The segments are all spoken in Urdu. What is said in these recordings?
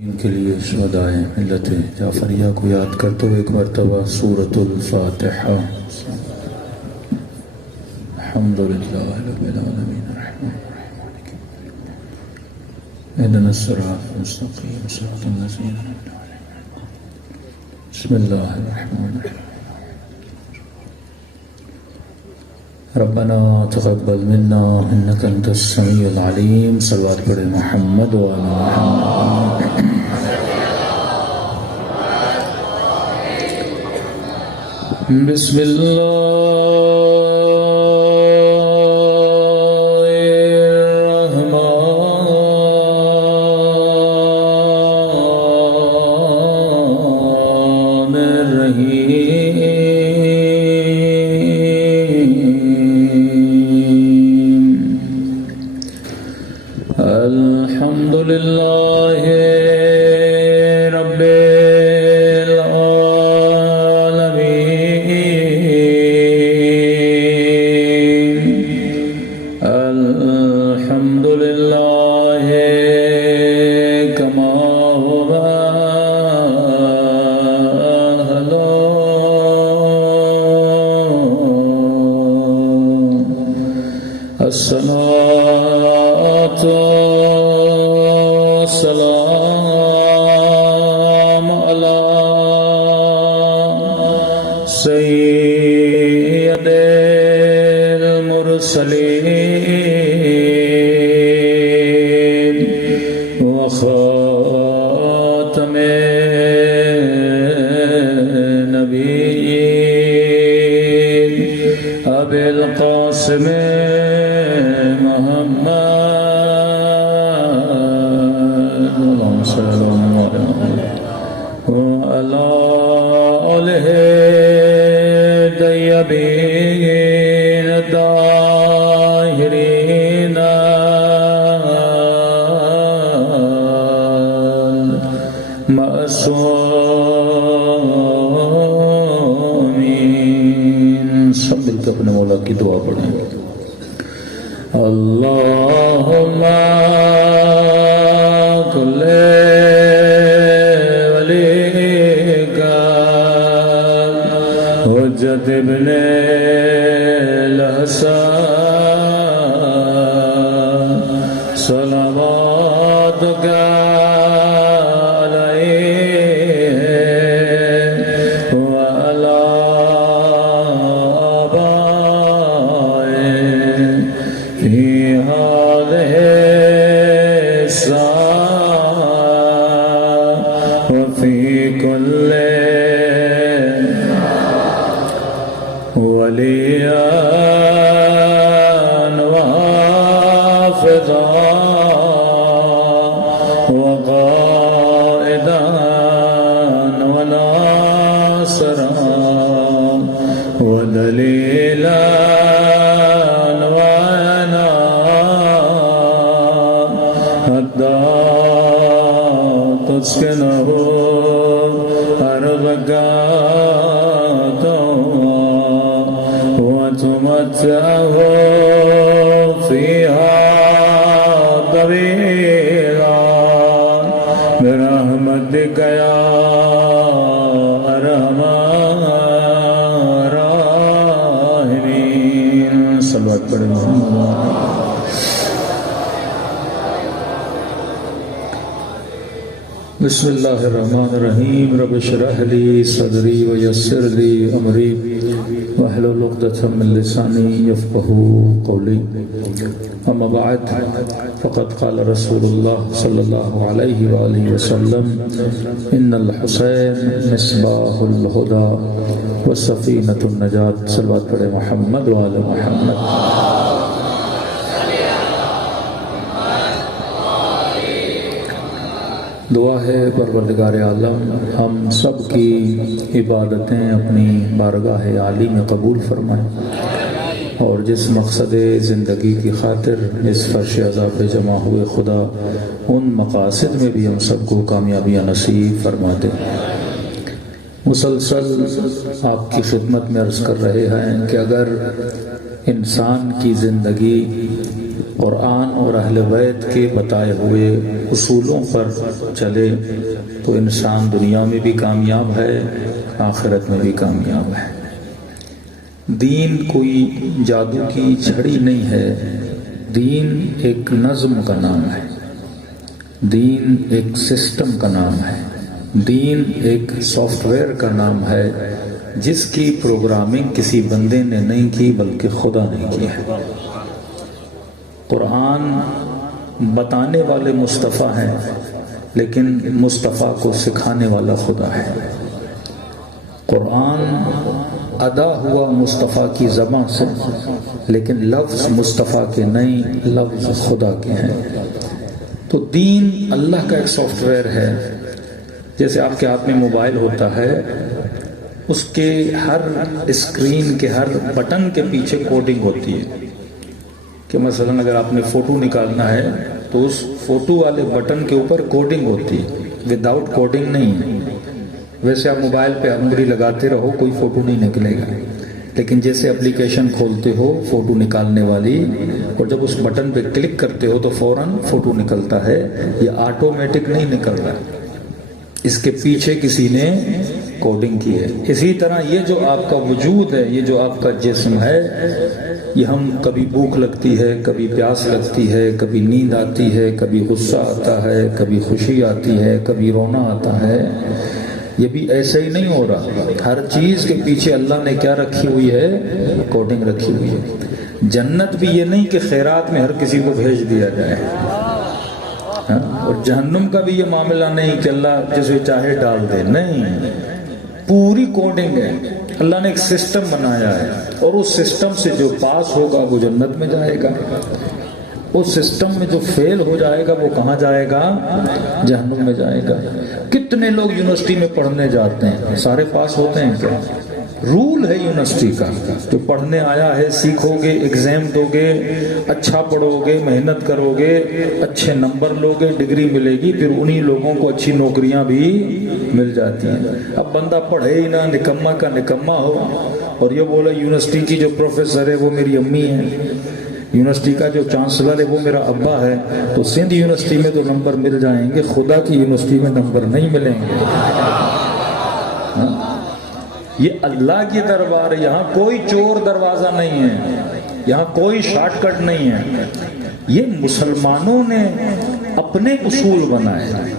ان کے لیے شہدائے ملت جعفریہ کو یاد کرتے ہوئے ایک مرتبہ سورۃ الفاتحہ۔ الحمدللہ رب العالمین الرحمن الرحیم اهدنا الصراط المستقیم صراط الذین انعمت علیہم بسم اللہ الرحمن الرحیم ربنا تقبل منا انك انت السمیع العلیم۔ صلوات پڑھے محمد وعلی محمد۔ بسم اللہ الرحمن الرحیم الحمد للہ رب الصلاة والسلام على سيد المرسلين وخاتم النبيين أبي القاسم طيبين الطاهرين المعصومين۔ سب مل کے اپنے مولا کی دعا پڑھیں۔ اللہم کل حجت ابن الحسن صلواتک علیہ وعلی آبائہ فی هذه الساعة وفي كل وليا وحافظا وقائدا وناصرا ودليلا وعنا حتى تسكنه أرضك وتمتعه فيها طويلا برحمتك يا أرحم الراحمين۔ صلوات پڑھیں محمد۔ بسم اللہ الرحمن الرحیم رب اشرح لی صدری ویسر لی امری واحلل عقدۃ من لسانی یفقهوا قولی۔ اما بعد فقد قال رسول اللہ صلی اللہ علیہ وآلہ وسلم ان الحسین مصباح الہدی وسفینۃ النجاۃ۔ صلوات پڑھے محمد وعلی محمد۔ دعا ہے پروردگار عالم ہم سب کی عبادتیں اپنی بارگاہ عالی میں قبول فرمائیں، اور جس مقصد زندگی کی خاطر اس فرش عذاب پہ جمع ہوئے خدا ان مقاصد میں بھی ہم سب کو کامیابیاں نصیب فرما دے۔ مسلسل آپ کی خدمت میں عرض کر رہے ہیں کہ اگر انسان کی زندگی قرآن اور اہل بیت کے بتائے ہوئے اصولوں پر چلے تو انسان دنیا میں بھی کامیاب ہے، آخرت میں بھی کامیاب ہے۔ دین کوئی جادو کی چھڑی نہیں ہے، دین ایک نظم کا نام ہے، دین ایک سسٹم کا نام ہے، دین ایک سافٹ ویئر کا نام ہے جس کی پروگرامنگ کسی بندے نے نہیں کی بلکہ خدا نے کی ہے۔ قرآن بتانے والے مصطفیٰ ہیں لیکن مصطفیٰ کو سکھانے والا خدا ہے۔ قرآن ادا ہوا مصطفیٰ کی زبان سے لیکن لفظ مصطفیٰ کے نہیں، لفظ خدا کے ہیں۔ تو دین اللہ کا ایک سافٹ ویئر ہے، جیسے آپ کے ہاتھ میں موبائل ہوتا ہے، اس کے ہر اسکرین کے ہر بٹن کے پیچھے کوڈنگ ہوتی ہے کہ مثلا اگر آپ نے فوٹو نکالنا ہے تو اس فوٹو والے بٹن کے اوپر کوڈنگ ہوتی ہے، وداؤٹ کوڈنگ نہیں ہے۔ ویسے آپ موبائل پہ انگلی لگاتے رہو کوئی فوٹو نہیں نکلے گا، لیکن جیسے اپلیکیشن کھولتے ہو فوٹو نکالنے والی اور جب اس بٹن پہ کلک کرتے ہو تو فوراً فوٹو نکلتا ہے، یہ آٹومیٹک نہیں نکل رہا، اس کے پیچھے کسی نے کوڈنگ کی ہے۔ اسی طرح یہ جو آپ کا وجود ہے، یہ جو آپ کا جسم ہے، یہ ہم کبھی بھوک لگتی ہے، کبھی پیاس لگتی ہے، کبھی نیند آتی ہے، کبھی غصہ آتا ہے، کبھی خوشی آتی ہے، کبھی رونا آتا ہے، یہ بھی ایسے ہی نہیں ہو رہا۔ ہر چیز کے پیچھے اللہ نے کیا رکھی ہوئی ہے؟ کوڈنگ رکھی ہوئی ہے۔ جنت بھی یہ نہیں کہ خیرات میں ہر کسی کو بھیج دیا جائے، اور جہنم کا بھی یہ معاملہ نہیں کہ اللہ جسے چاہے ڈال دے، نہیں، پوری کوڈنگ ہے۔ اللہ نے ایک سسٹم بنایا ہے اور اس سسٹم سے جو پاس ہوگا وہ جنت میں جائے گا، اس سسٹم میں جو فیل ہو جائے گا وہ کہاں جائے گا؟ جہنم میں جائے گا۔ کتنے لوگ یونیورسٹی میں پڑھنے جاتے ہیں، سارے پاس ہوتے ہیں کیا؟ رول ہے یونیورسٹی کا، جو پڑھنے آیا ہے سیکھو گے، ایگزام دو گے، اچھا پڑھو گے، محنت کرو گے، اچھے نمبر لو گے، ڈگری ملے گی، پھر انہی لوگوں کو اچھی نوکریاں بھی مل جاتی ہیں۔ اب بندہ پڑھے ہی نہ، نکما کا نکما ہو اور یہ بولا یونیورسٹی کی جو پروفیسر ہے وہ میری امی ہے، یونیورسٹی کا جو چانسلر ہے وہ میرا ابا ہے، تو سندھ یونیورسٹی میں تو نمبر مل جائیں گے، خدا کی یونیورسٹی میں نمبر نہیں ملیں گے۔ یہ اللہ کی دربار ہے، یہاں کوئی چور دروازہ نہیں ہے، یہاں کوئی شارٹ کٹ نہیں ہے۔ یہ مسلمانوں نے اپنے اصول بنائے ہیں۔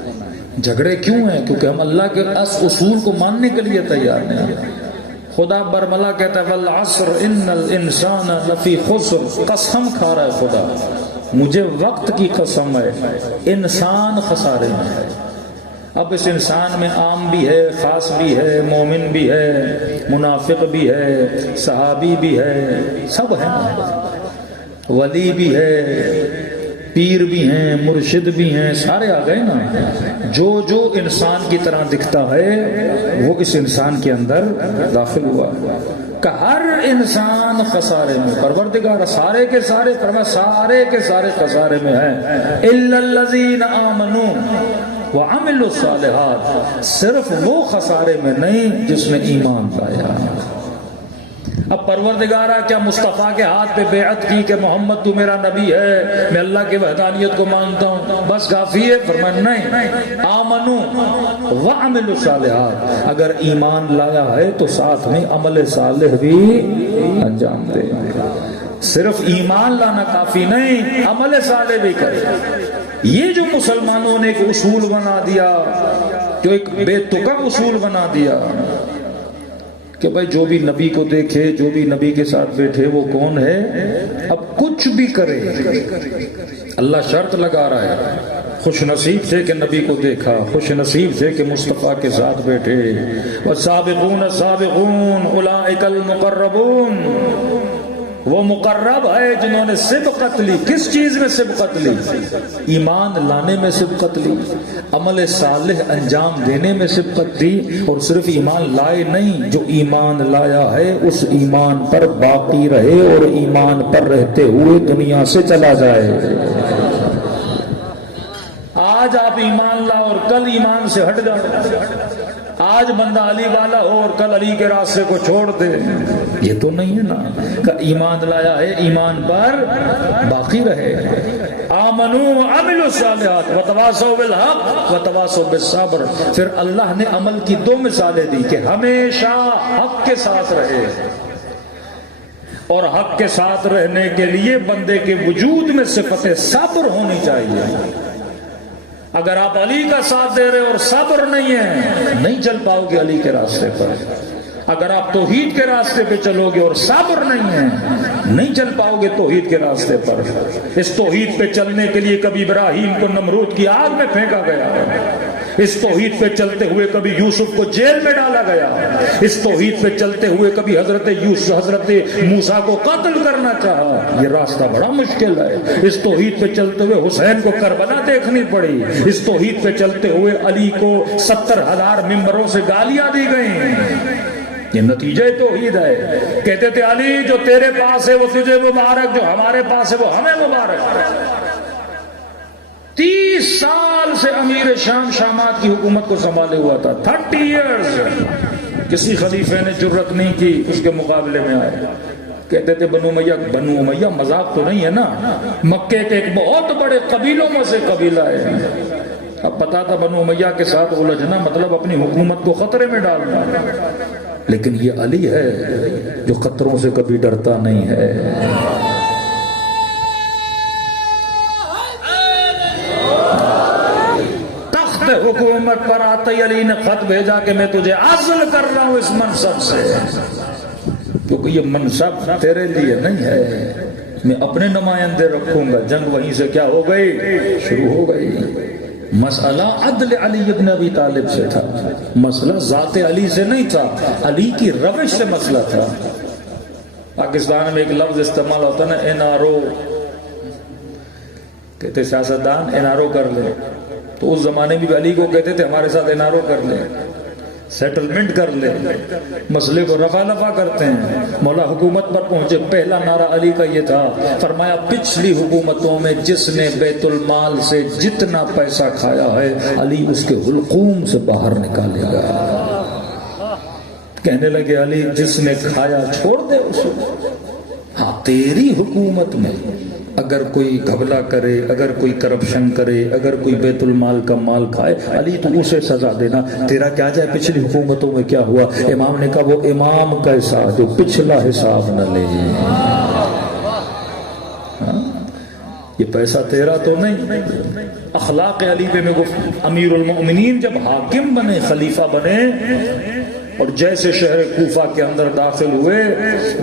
جھگڑے کیوں ہیں؟ کیونکہ ہم اللہ کے اصول کو ماننے کے لیے تیار نہیں۔ خدا برملا کہتا ہے والعصر ان الانسان لفی خسر، قسم کھا رہا ہے خدا، مجھے وقت کی قسم ہے، انسان خسارے میں ہے۔ اب اس انسان میں عام بھی ہے، خاص بھی ہے، مومن بھی ہے، منافق بھی ہے، صحابی بھی ہے، سب ہیں، ولی بھی ہے، پیر بھی ہیں، مرشد بھی ہیں، سارے آ گئے نا۔ جو جو انسان کی طرح دکھتا ہے وہ اس انسان کے اندر داخل ہوا کہ ہر انسان خسارے میں، پروردگار سارے کے سارے فرمایا سارے کے سارے خسارے میں ہیں، الا الذین آمنوا وعملوا الصالحات، صرف وہ خسارے میں نہیں جس نے ایمان لایا۔ اب پروردگارہ کیا مصطفیٰ کے ہاتھ پہ بیعت کی کہ محمد تو میرا نبی ہے، میں اللہ کی وحدانیت کو مانتا ہوں، بس کافی ہے؟ فرمایا نہیں، آمنو وعملوا الصالحات، اگر ایمان لایا ہے تو ساتھ میں عمل صالح بھی انجام دے۔ صرف ایمان لانا کافی نہیں، عمل صالح بھی کرے۔ یہ جو مسلمانوں نے ایک اصول بنا دیا، جو ایک بے تکا اصول بنا دیا کہ بھائی جو بھی نبی کو دیکھے، جو بھی نبی کے ساتھ بیٹھے وہ کون ہے، اب کچھ بھی کرے اللہ شرط لگا رہا ہے، خوش نصیب تھے کہ نبی کو دیکھا، خوش نصیب تھے کہ مصطفیٰ کے ساتھ بیٹھے۔ والسابقون السابقون اولئک المقربون، وہ مقرب ہے جنہوں نے سبقت لی۔ کس چیز میں سبقت لی؟ ایمان لانے میں سبقت لی، عمل صالح انجام دینے میں سبقت دی، اور صرف ایمان لائے نہیں، جو ایمان لایا ہے اس ایمان پر باقی رہے اور ایمان پر رہتے ہوئے دنیا سے چلا جائے۔ آج آپ ایمان لاؤ اور کل ایمان سے ہٹ جاؤ، آج بندہ علی والا ہو اور کل علی کے راستے کو چھوڑ دے، یہ تو نہیں ہے نا کہ ایمان لایا ہے ایمان پر باقی رہے۔ آمنوا وعملوا الصالحات وتواصوا بالحق وتواصوا بالصبر۔ پھر اللہ نے عمل کی دو مثالیں دی کہ ہمیشہ حق کے ساتھ رہے، اور حق کے ساتھ رہنے کے لیے بندے کے وجود میں صفت صبر ہونی چاہیے۔ اگر آپ علی کا ساتھ دے رہے اور صبر نہیں ہے، نہیں چل پاؤ گے علی کے راستے پر۔ اگر آپ توحید کے راستے پہ چلو گے اور صبر نہیں ہے، نہیں چل پاؤ گے توحید کے راستے پر۔ اس توحید پہ چلنے کے لیے کبھی ابراہیم کو نمرود کی آگ میں پھینکا گیا، اس توحید پہ چلتے ہوئے کبھی یوسف کو جیل میں ڈالا گیا، اس توحید پہ چلتے ہوئے کبھی حضرت موسیٰ کو قتل کرنا چاہا۔ یہ راستہ بڑا مشکل ہے۔ اس توحید پہ چلتے ہوئے حسین کو کربلا دیکھنی پڑی، اس توحید پہ چلتے ہوئے علی کو 70,000 ممبروں سے گالیاں دی گئیں۔ یہ نتیجہ توحید ہے۔ کہتے تھے علی جو تیرے پاس ہے وہ تجھے مبارک، جو ہمارے پاس ہے وہ ہمیں مبارک۔ 30 سال سے امیر شام شامات کی حکومت کو سنبھالے ہوا تھا، 30 ایئرز۔ کسی خلیفے نے جرت نہیں کی اس کے مقابلے میں آئے۔ کہتے تھے بنو امیہ مذاق تو نہیں ہے نا، مکے کے ایک بہت بڑے قبیلوں میں سے قبیلہ ہے۔ اب پتا تھا بنو امیہ کے ساتھ الجھنا مطلب اپنی حکومت کو خطرے میں ڈالنا، لیکن یہ علی ہے جو خطروں سے کبھی ڈرتا نہیں ہے۔ حکومت پر آتے علی نے خط بھیجا کہ میں تجھے عزل کر رہا ہوں اس منصب سے، کیونکہ یہ منصب تیرے لیے نہیں ہے، میں اپنے نمائندے رکھوں گا۔ جنگ وہیں سے کیا ہو گئی؟ شروع ہو گئی۔ مسئلہ عدل علی ابن ابی طالب سے تھا، مسئلہ ذات علی سے نہیں تھا، علی کی روش سے مسئلہ تھا۔ پاکستان میں ایک لفظ استعمال ہوتا نا NRO، کہتے سیاستدان NRO کر لے، تو اس زمانے میں بھی علی کو کہتے تھے ہمارے ساتھ NRO کر لے، سیٹلمنٹ کر لے، مسئلے کو رفع دفع کرتے ہیں۔ مولا حکومت پر پہنچے، پہلا نعرہ علی کا یہ تھا، فرمایا پچھلی حکومتوں میں جس نے بیت المال سے جتنا پیسہ کھایا ہے علی اس کے حلقوم سے باہر نکالے گا۔ کہنے لگے علی جس نے کھایا چھوڑ دے اسے، ہاں تیری حکومت میں اگر کوئی گھبلا کرے، اگر کوئی کرپشن کرے، اگر کوئی بیت المال کا مال کھائے، علی تو اسے سزا دینا، تیرا کیا جائے پچھلی حکومتوں میں کیا ہوا۔ امام نے کہا وہ امام کیسا جو پچھلا حساب نہ لے، یہ پیسہ تیرا تو نہیں۔ اخلاق علی پہ میں گفت، امیر المؤمنین جب حاکم بنے، خلیفہ بنے، اور جیسے شہر کوفہ کے اندر داخل ہوئے،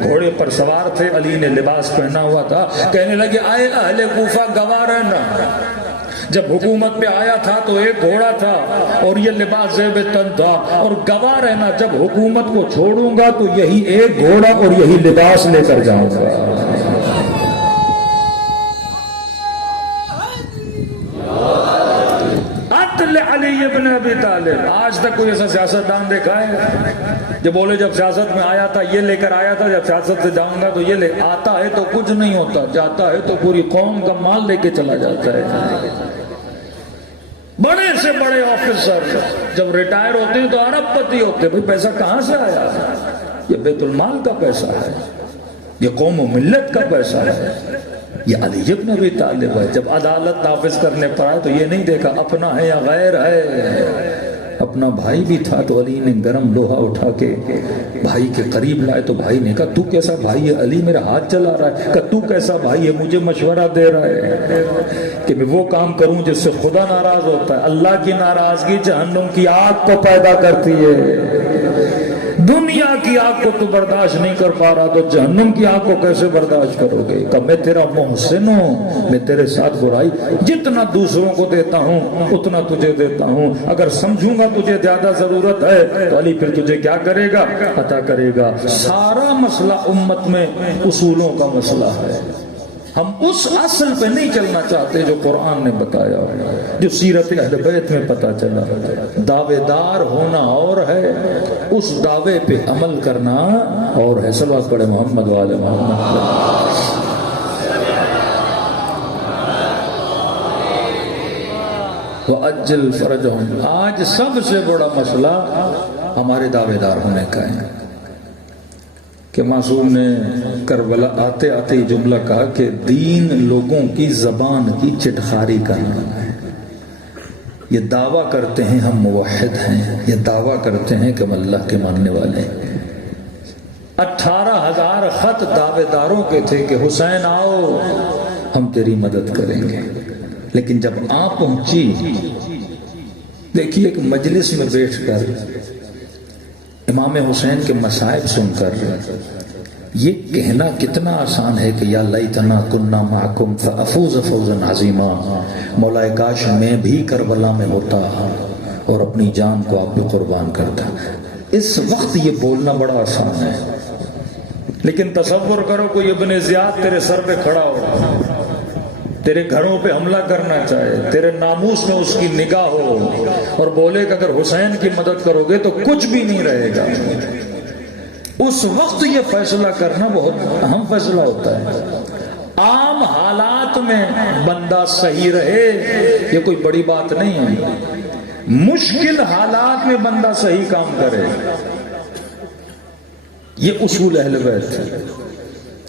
گھوڑے پر سوار تھے، علی نے لباس پہنا ہوا تھا، کہنے لگے آئے اہل کوفہ گواہ رہنا، جب حکومت پہ آیا تھا تو ایک گھوڑا تھا اور یہ لباس زیب تن تھا، اور گواہ رہنا جب حکومت کو چھوڑوں گا تو یہی ایک گھوڑا اور یہی لباس لے کر جاؤں گا۔ علی ابن ابی طالب، آج تک کوئی ایسا سیاستدان دیکھا ہے جو بولے جب سیاست میں آیا تھا یہ لے کر آیا تھا، جب سیاست سے جاؤں گا تو یہ لے آتا ہے تو کچھ نہیں ہوتا، جاتا ہے تو پوری قوم کا مال لے کے چلا جاتا ہے۔ بڑے سے بڑے آفیسر جب ریٹائر ہوتے ہیں تو ارب پتی ہوتے ہیں، بھئی پیسہ کہاں سے آیا؟ یہ بیت المال کا پیسہ ہے، یہ قوم و ملت کا پیسہ ہے، یہ علی ابن ابی طالب ہے۔ جب عدالت نافذ کرنے پر آئے تو یہ نہیں دیکھا اپنا ہے یا غیر ہے، اپنا بھائی بھی تھا تو علی نے گرم لوہا اٹھا کے بھائی کے قریب لائے تو بھائی نے کہا تو کیسا بھائی ہے؟ علی میرا ہاتھ چلا رہا ہے، کہا تو کیسا بھائی ہے؟ مجھے مشورہ دے رہا ہے کہ میں وہ کام کروں جس سے خدا ناراض ہوتا ہے۔ اللہ کی ناراضگی جہنم کی آگ کو پیدا کرتی ہے، دنیا کی آگ کو تو برداشت نہیں کر پا رہا تو جہنم کی آگ کو کیسے برداشت کرو گے؟ کہ میں تیرا محسن ہوں، میں تیرے ساتھ برائی جتنا دوسروں کو دیتا ہوں اتنا تجھے دیتا ہوں، اگر سمجھوں گا تجھے زیادہ ضرورت ہے تو علی پھر تجھے کیا کرے گا؟ عطا کرے گا۔ سارا مسئلہ امت میں اصولوں کا مسئلہ ہے، ہم اس اصل پہ نہیں چلنا چاہتے جو قرآن نے بتایا، جو سیرت اہل بیت میں پتا چلا۔ دعوے دار ہونا اور ہے، اس دعوے پہ عمل کرنا اور ہے۔ صلوات پڑھے محمد والے محمد۔ وَأَجِّلْ فَرَجَهُمْ۔ آج سب سے بڑا مسئلہ ہمارے دعوے دار ہونے کا ہے کہ معصوم نے کربلا آتے آتے ہی جملہ کہا کہ دین لوگوں کی زبان کی چٹخاری کا نام ہے۔ یہ دعویٰ کرتے ہیں ہم موحد ہیں، یہ دعویٰ کرتے ہیں کہ ہم اللہ کے ماننے والے ہیں۔ 18,000 خط دعوے داروں کے تھے کہ حسین آؤ ہم تیری مدد کریں گے، لیکن جب آپ پہنچی، دیکھیے ایک مجلس میں بیٹھ کر امام حسین کے مصائب سن کر یہ کہنا کتنا آسان ہے کہ یا لیتنا کننا معکم فافوز فوزا عظیما، مولا کاش میں بھی کربلا میں ہوتا اور اپنی جان کو آپ پہ قربان کرتا۔ اس وقت یہ بولنا بڑا آسان ہے، لیکن تصور کرو کوئی ابن زیاد تیرے سر پہ کھڑا ہو، تیرے گھروں پہ حملہ کرنا چاہے، تیرے ناموس میں اس کی نگاہ ہو اور بولے کہ اگر حسین کی مدد کرو گے تو کچھ بھی نہیں رہے گا۔ اس وقت یہ فیصلہ کرنا بہت اہم فیصلہ ہوتا ہے۔ عام حالات میں بندہ صحیح رہے یہ کوئی بڑی بات نہیں ہے، مشکل حالات میں بندہ صحیح کام کرے، یہ اصول اہل بیت ہے۔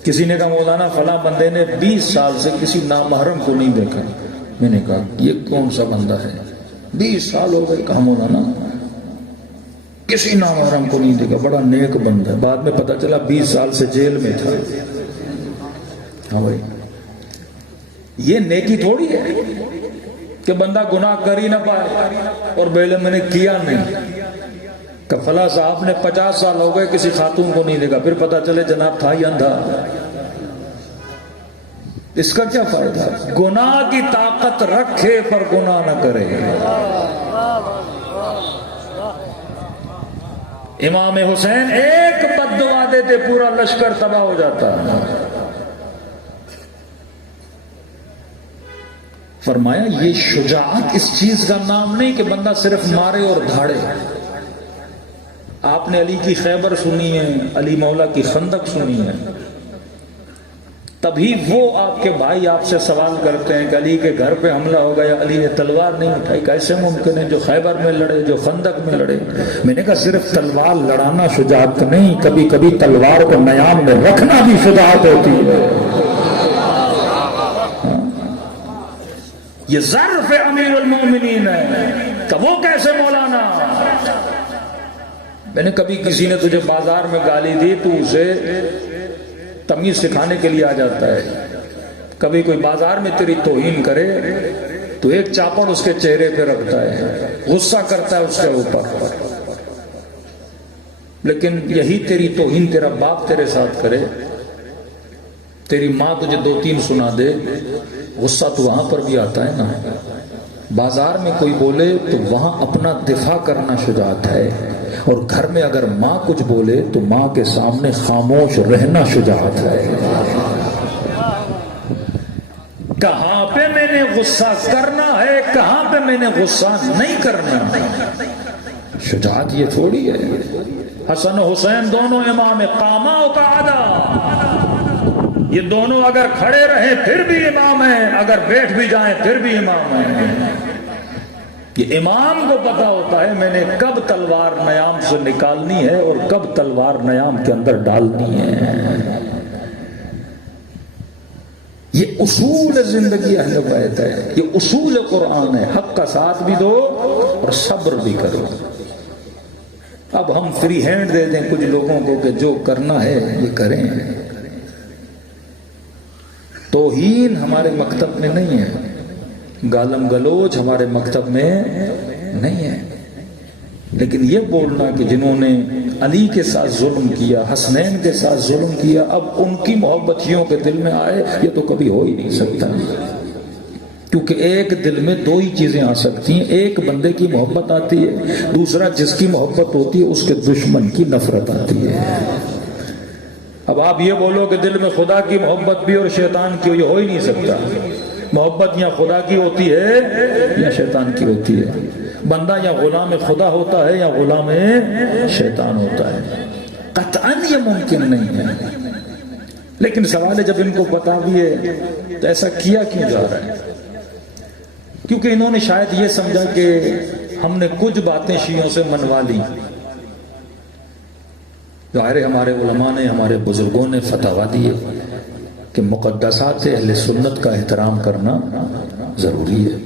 کسی نے کہا مولانا فلاں بندے نے 20 سال سے کسی نامحرم کو نہیں دیکھا۔ میں نے کہا یہ کون سا بندہ ہے؟ 20 سال ہو گئے۔ کہا مولانا کسی نامحرم کو نہیں دیکھا، بڑا نیک بندہ ہے۔ بعد میں پتا چلا 20 سال سے جیل میں تھا۔ ہاں بھائی، یہ نیکی تھوڑی ہے کہ بندہ گناہ کر ہی نہ پائے اور بیلے میں نے کیا نہیں، کہ فلاں صاحب نے 50 سال ہو گئے کسی خاتون کو نہیں دیکھا، پھر پتا چلے جناب تھا ہی اندھا۔ اس کا کیا فائدہ؟ گناہ کی طاقت رکھے پر گناہ نہ کرے۔ امام حسین ایک بد دعا دیتے پورا لشکر تباہ ہو جاتا۔ فرمایا یہ شجاعت اس چیز کا نام نہیں کہ بندہ صرف مارے اور دھاڑے۔ آپ نے علی کی خیبر سنی ہے، علی مولا کی خندق سنی ہے، تبھی وہ آپ کے بھائی آپ سے سوال کرتے ہیں کہ علی کے گھر پہ حملہ ہو گیا، علی نے تلوار نہیں اٹھائی، کیسے ممکن ہے؟ جو خیبر میں لڑے، جو خندق میں لڑے۔ میں نے کہا صرف تلوار لڑانا شجاعت نہیں، کبھی کبھی تلوار کو نیام میں رکھنا بھی شجاعت ہوتی ہے۔ یہ ظرف امیر المومنین ہے کہ وہ کیسے مولانا؟ میں نے کبھی کسی نے تجھے بازار میں گالی دی تو اسے تمیز سکھانے کے لیے آ جاتا ہے، کبھی کوئی بازار میں تیری توہین کرے تو ایک چاپڑ اس کے چہرے پہ رکھتا ہے، غصہ کرتا ہے اس کے اوپر، لیکن یہی تیری توہین تیرا باپ تیرے ساتھ کرے، تیری ماں تجھے 2-3 سنا دے، غصہ تو وہاں پر بھی آتا ہے نا۔ بازار میں کوئی بولے تو وہاں اپنا دفاع کرنا شجاعت ہے، اور گھر میں اگر ماں کچھ بولے تو ماں کے سامنے خاموش رہنا شجاعت ہے۔ کہاں پہ میں نے غصہ کرنا ہے، کہاں پہ میں نے غصہ نہیں کرنا، شجاعت یہ تھوڑی ہے۔ حسن و حسین دونوں امام قامہ و قعدہ، یہ دونوں اگر کھڑے رہیں پھر بھی امام ہیں، اگر بیٹھ بھی جائیں پھر بھی امام ہیں۔ یہ امام کو پتا ہوتا ہے میں نے کب تلوار نیام سے نکالنی ہے اور کب تلوار نیام کے اندر ڈالنی ہے۔ یہ اصول زندگی اہل بیت ہے، یہ اصول قرآن ہے۔ حق کا ساتھ بھی دو اور صبر بھی کرو۔ اب ہم فری ہینڈ دے دیں کچھ لوگوں کو کہ جو کرنا ہے یہ کریں۔ توہین ہمارے مکتب میں نہیں ہے، گالم گلوچ ہمارے مکتب میں نہیں ہے، لیکن یہ بولنا کہ جنہوں نے علی کے ساتھ ظلم کیا، حسنین کے ساتھ ظلم کیا، اب ان کی محبتیوں کے دل میں آئے، یہ تو کبھی ہو ہی نہیں سکتا، کیونکہ ایک دل میں 2 ہی چیزیں آ سکتی ہیں، ایک بندے کی محبت آتی ہے، دوسرا جس کی محبت ہوتی ہے اس کے دشمن کی نفرت آتی ہے۔ اب آپ یہ بولو کہ دل میں خدا کی محبت بھی اور شیطان کی، یہ ہو ہی نہیں سکتا۔ محبت یا خدا کی ہوتی ہے یا شیطان کی ہوتی ہے، بندہ یا غلام خدا ہوتا ہے یا غلام شیطان ہوتا ہے، قطعاً یہ ممکن نہیں ہے۔ لیکن سوال ہے جب ان کو پتا بھی ہے تو ایسا کیا کیوں جا رہا ہے؟ کیونکہ انہوں نے شاید یہ سمجھا کہ ہم نے کچھ باتیں شیعوں سے منوا لی. ظاہر ہمارے علماء نے، ہمارے بزرگوں نے فتاوی دیے کہ مقدسات اہل سنت کا احترام کرنا ضروری ہے،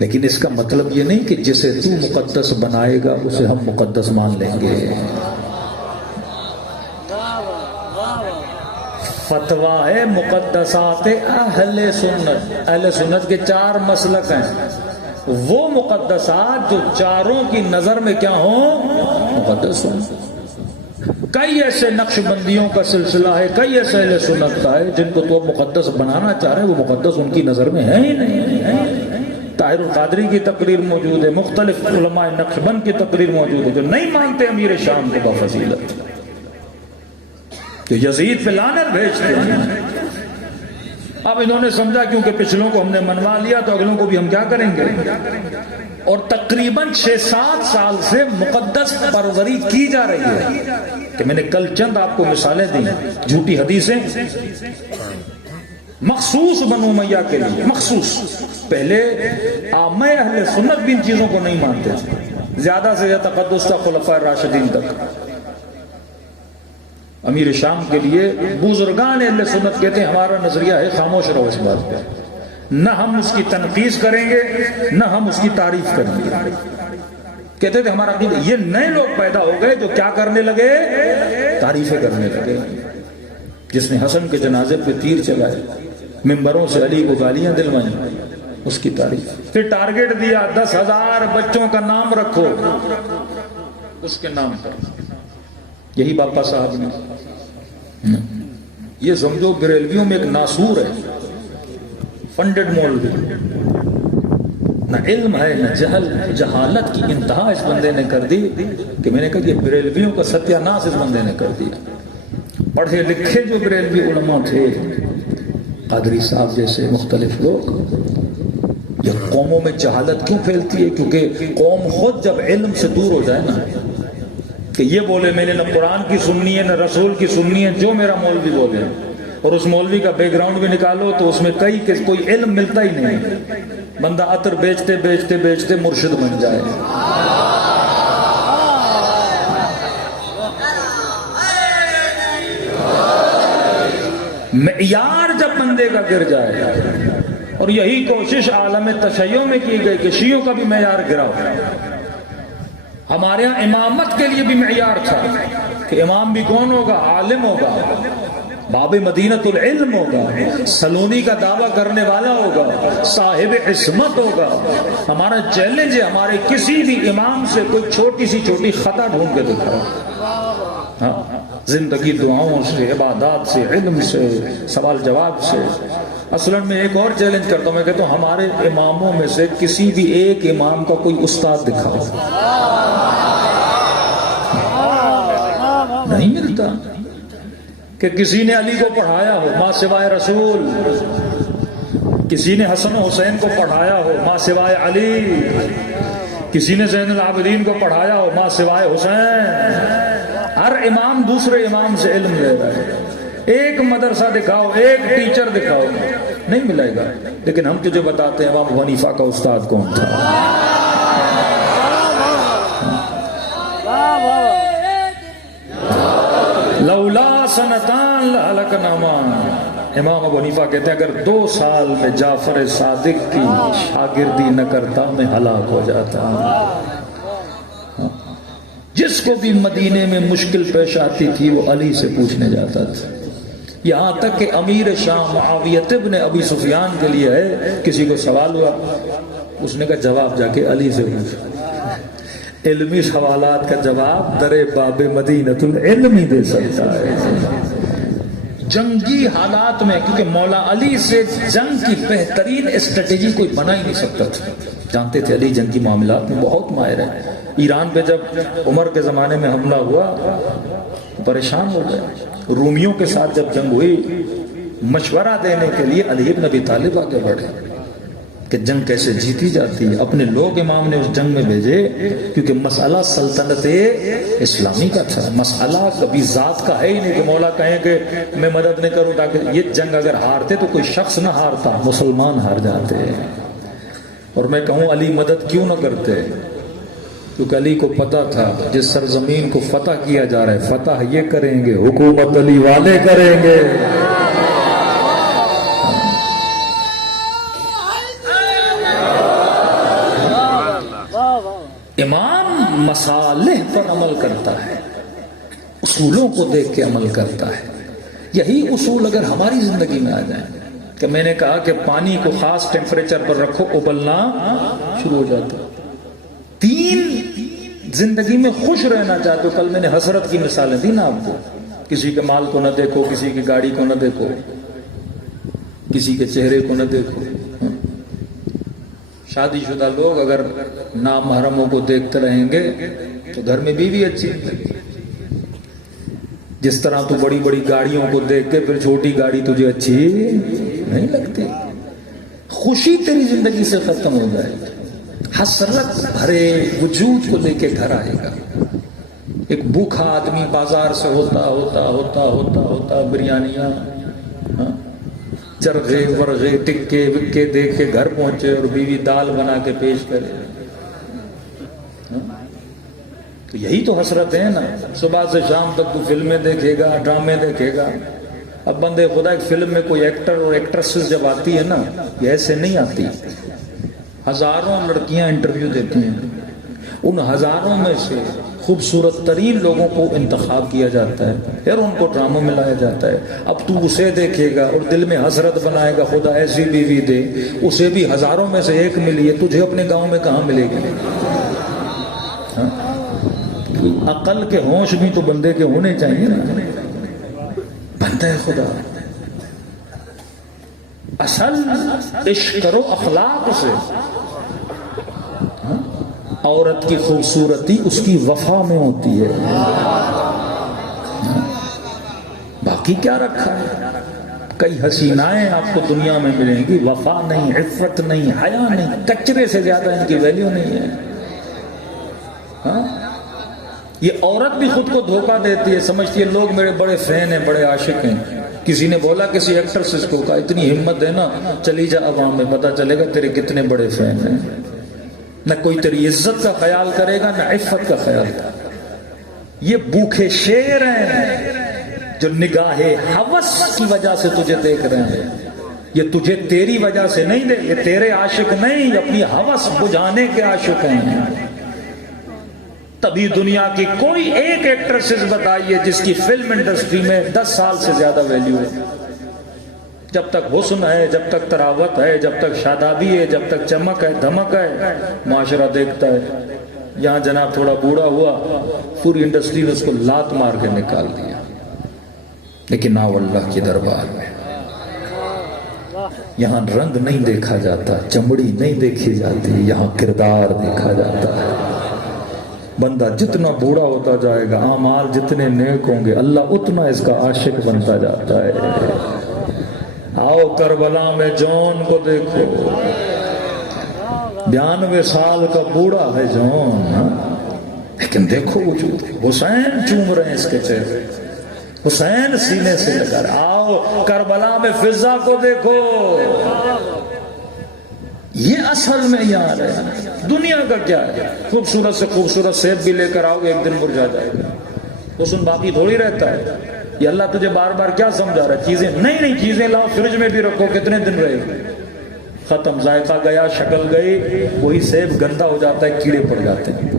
لیکن اس کا مطلب یہ نہیں کہ جسے تو مقدس بنائے گا اسے ہم مقدس مان لیں گے. فتویٰ ہے مقدسات اہل سنت. اہل سنت کے 4 مسلک ہیں، وہ مقدسات جو چاروں کی نظر میں کیا ہوں؟ مقدس ہوں. کئی ایسے نقش بندیوں کا سلسلہ ہے، کئی ایسے اہل سنت کا ہے جن کو تو مقدس بنانا چاہ رہے ہیں، وہ مقدس ان کی نظر میں ہے ہی نہیں. طاہر القادری کی تقریر موجود ہے، مختلف علماء نقش بند کی تقریر موجود ہے جو نہیں مانتے امیر شام کو بفضیلت، تو یزید پہ لعنت بھیجتے ہیں. اب انہوں نے سمجھا کیونکہ پچھلوں کو ہم نے منوا لیا تو اگلوں کو بھی ہم کیا کریں گے. اور تقریباً 6-7 سال سے مقدس پروری کی جا رہی ہے کہ میں نے کل چند آپ کو مثالیں دی، جھوٹی حدیثیں مخصوص بنو امیہ کے لیے مخصوص. پہلے عامہ اہل سنت بھی ان چیزوں کو نہیں مانتے، زیادہ سے زیادہ تقدس تھا خلفاء راشدین تک. امیر شام کے لیے بزرگان اہل سنت کہتے ہیں ہمارا نظریہ ہے خاموش رہو اس بات پہ، نہ ہم اس کی تنقید کریں گے نہ ہم اس کی تعریف کریں گے. کہتے تھے ہمارا دل. یہ نئے لوگ پیدا ہو گئے جو کیا کرنے لگے؟ تعریفیں کرنے لگے. جس نے حسن کے جنازے پہ تیر چلائے، ممبروں سے علی کو گالیاں دلوائیں، اس کی تعریف. پھر ٹارگٹ دیا 10,000 بچوں کا نام رکھو اس کے نام پر. یہی باپا صاحب نے. یہ سمجھو بریلویوں میں ایک ناسور ہے، فنڈڈ مولوی، نہ علم ہے نہ جہل. جہالت کی انتہا اس بندے نے کر دی کہ میں نے کہا یہ بریلویوں کا ستیہ ناش اس بندے نے کر دیا. پڑھے لکھے جو بریلوی علماء تھے، قادری صاحب جیسے مختلف لوگ. یہ قوموں میں جہالت کیوں پھیلتی ہے؟ کیونکہ قوم خود جب علم سے دور ہو جائے نا، کہ یہ بولے میں نے نہ قرآن کی سننی ہے نہ رسول کی سننی ہے، جو میرا مولوی بولے، اور اس مولوی کا بیک گراؤنڈ بھی نکالو تو اس میں کوئی علم ملتا ہی نہیں. بندہ عطر بیچتے بیچتے بیچتے مرشد بن جائے. معیار جب بندے کا گر جائے، اور یہی کوشش عالم تشیع میں کی گئی کہ شیعوں کا بھی معیار گراؤ. ہمارے ہاں امامت کے لیے بھی معیار تھا کہ امام بھی کون ہوگا؟ عالم ہوگا، باب مدینۃ العلم ہوگا، سلونی کا دعویٰ کرنے والا ہوگا، صاحب عصمت ہوگا. ہمارا چیلنج ہے ہمارے کسی بھی امام سے کوئی چھوٹی سی چھوٹی خطا ڈھونڈ کے دکھاؤ. زندگی دعاؤں سے، عبادات سے، علم سے، سوال جواب سے. اصلاً میں ایک اور چیلنج کرتا ہوں، میں کہتا ہوں ہمارے اماموں میں سے کسی بھی ایک امام کا کوئی استاد دکھاؤ. نہیں ملتا. کہ کسی نے علی کو پڑھایا ہو ماں سوائے رسول، کسی نے حسن و حسین کو پڑھایا ہو ماں سوائے علی، کسی نے زین العابدین کو پڑھایا ہو ماں سوائے حسین. ہر امام دوسرے امام سے علم لے رہا ہے. ایک مدرسہ دکھاؤ، ایک ٹیچر دکھاؤ، نہیں ملے گا. لیکن ہم تجھے بتاتے ہیں امام حنیفہ کا استاد کون تھا. لولا سنتان لہلکنہما. امام ابو حنیفہ کہتے ہیں اگر 2 سال میں جعفر صادق کی شاگردی نہ کرتا میں ہلاک ہو جاتا. جس کو بھی مدینے میں مشکل پیش آتی تھی وہ علی سے پوچھنے جاتا تھا. یہاں تک کہ امیر شام معاویہ ابن ابی سفیان کے لیے ہے، کسی کو سوال ہوا، اس نے کہا جواب جا کے علی سے پوچھ. علمی سوالات کا جواب در باب مدینۃ العلم ہی دے سکتا ہے. جنگی حالات میں، کیونکہ مولا علی سے جنگ کی بہترین اسٹریٹجی کوئی بنا ہی نہیں سکتا تھا. جانتے تھے علی جنگی معاملات میں بہت ماہر ہے. ایران پہ جب عمر کے زمانے میں حملہ ہوا پریشان ہو گئے. رومیوں کے ساتھ جب جنگ ہوئی، مشورہ دینے کے لیے علی بن ابی طالب آگے بڑھے. کہ جنگ کیسے جیتی جاتی ہے. اپنے لوگ امام نے اس جنگ میں بھیجے کیونکہ مسئلہ سلطنت اسلامی کا تھا. مسئلہ کبھی ذات کا ہے ہی نہیں کہ مولا کہیں کہ میں مدد نہیں کروں تاکہ یہ جنگ اگر ہارتے تو کوئی شخص نہ ہارتا، مسلمان ہار جاتے. اور میں کہوں علی مدد کیوں نہ کرتے؟ کیونکہ علی کو پتا تھا جس سرزمین کو فتح کیا جا رہا ہے فتح یہ کریں گے، حکومت علی والے کریں گے. امام مصالح پر عمل کرتا ہے، اصولوں کو دیکھ کے عمل کرتا ہے. یہی اصول اگر ہماری زندگی میں آ جائیں کہ میں نے کہا کہ پانی کو خاص ٹیمپریچر پر رکھو ابلنا شروع ہو جاتا. 3 زندگی میں خوش رہنا چاہتے ہو. کل میں نے حسرت کی مثالیں دی نا آپ کو. کسی کے مال کو نہ دیکھو، کسی کی گاڑی کو نہ دیکھو، کسی کے چہرے کو نہ دیکھو. شادی شدہ لوگ اگر نامحرموں کو دیکھتے رہیں گے تو گھر میں بیوی اچھی. جس طرح تو بڑی بڑی گاڑیوں کو دیکھ کے پھر چھوٹی گاڑی تجھے اچھی نہیں لگتی. خوشی تیری زندگی سے ختم ہو جائے گی. حسرت بھرے وجود کو لے کے گھر آئے گا. ایک بھوکھا آدمی بازار سے ہوتا ہوتا ہوتا ہوتا ہوتا بریانیاں، چرغے ورغے ٹکے وکے دیکھ کے گھر پہنچے اور بیوی دال بنا کے پیش کرے. تو یہی تو حسرت ہے نا. صبح سے شام تک تو فلمیں دیکھے گا، ڈرامے دیکھے گا. اب بندے خدا ایک فلم میں کوئی ایکٹر اور ایکٹریسز جب آتی ہے نا، یہ ایسے نہیں آتی. ہزاروں لڑکیاں انٹرویو دیتی ہیں، ان ہزاروں میں سے خوبصورت ترین لوگوں کو انتخاب کیا جاتا ہے، پھر ان کو ڈراموں میں لایا جاتا ہے. اب تو اسے دیکھے گا اور دل میں حسرت بنائے گا خدا ایسی بیوی دے. اسے بھی ہزاروں میں سے ایک ملی ہے، تجھے اپنے گاؤں میں کہاں ملے گی؟ عقل کے ہوش بھی تو بندے کے ہونے چاہیے نا. بندہ خدا اصل عشق کرو اخلاق سے. عورت کی خوبصورتی اس کی وفا میں ہوتی ہے، باقی کیا رکھا ہے. کئی حسینائیں آپ کو دنیا میں ملیں گی، وفا نہیں، عفت نہیں، حیا نہیں، کچرے سے زیادہ ان کی ویلیو نہیں ہے. یہ عورت بھی خود کو دھوکہ دیتی ہے، سمجھتی ہے لوگ میرے بڑے فین ہیں، بڑے عاشق ہیں. کسی نے بولا کسی ایکٹریس کو کہا اتنی ہمت ہے نا چلی جا عوام میں، پتہ چلے گا تیرے کتنے بڑے فین ہیں. نہ کوئی تیری عزت کا خیال کرے گا نہ عفت کا خیال. یہ بھوکے شیر ہیں جو نگاہ ہوس کی وجہ سے تجھے دیکھ رہے ہیں. یہ تجھے تیری وجہ سے نہیں دے، یہ تیرے عاشق نہیں، اپنی ہوس بجھانے کے عاشق ہیں. تبھی دنیا کی کوئی ایک ایکٹریسز بتائیے جس کی فلم انڈسٹری میں 10 سال سے زیادہ ویلیو ہے. جب تک حسن ہے، جب تک تراوت ہے، جب تک شادابی ہے، جب تک چمک ہے، دھمک ہے، معاشرہ دیکھتا ہے. یہاں جناب تھوڑا بوڑھا ہوا، پوری انڈسٹری نے اس کو لات مار کے نکال دیا. لیکن آؤ اللہ کے دربار میں یہاں رنگ نہیں دیکھا جاتا، چمڑی نہیں دیکھی جاتی، یہاں کردار دیکھا جاتا ہے. بندہ جتنا بوڑھا ہوتا جائے گا، اعمال جتنے نیک ہوں گے، اللہ اتنا اس کا عاشق بنتا جاتا ہے. آؤ کربلا میں جون کو دیکھو، 92 سال کا بوڑھا ہے جون، لیکن دیکھو وجود حسین چوم رہے ہیں اس کے چہرے، حسین سینے سے لگا رہا. آؤ کربلا میں فضا کو دیکھو، یہ اصل میں یار ہے. دنیا کا کیا ہے؟ خوبصورت سے خوبصورت سیب بھی لے کر آؤ گے، ایک دن مرجھا جائے گا. حسن باقی تھوڑی رہتا ہے. یہ اللہ تجھے بار بار کیا سمجھا رہا ہے؟ چیزیں نہیں چیزیں لاؤ، فریج میں بھی رکھو، کتنے دن رہے گی؟ ختم، ذائقہ گیا، شکل گئی، وہی سیب گندا ہو جاتا ہے، کیڑے پڑ جاتے ہیں.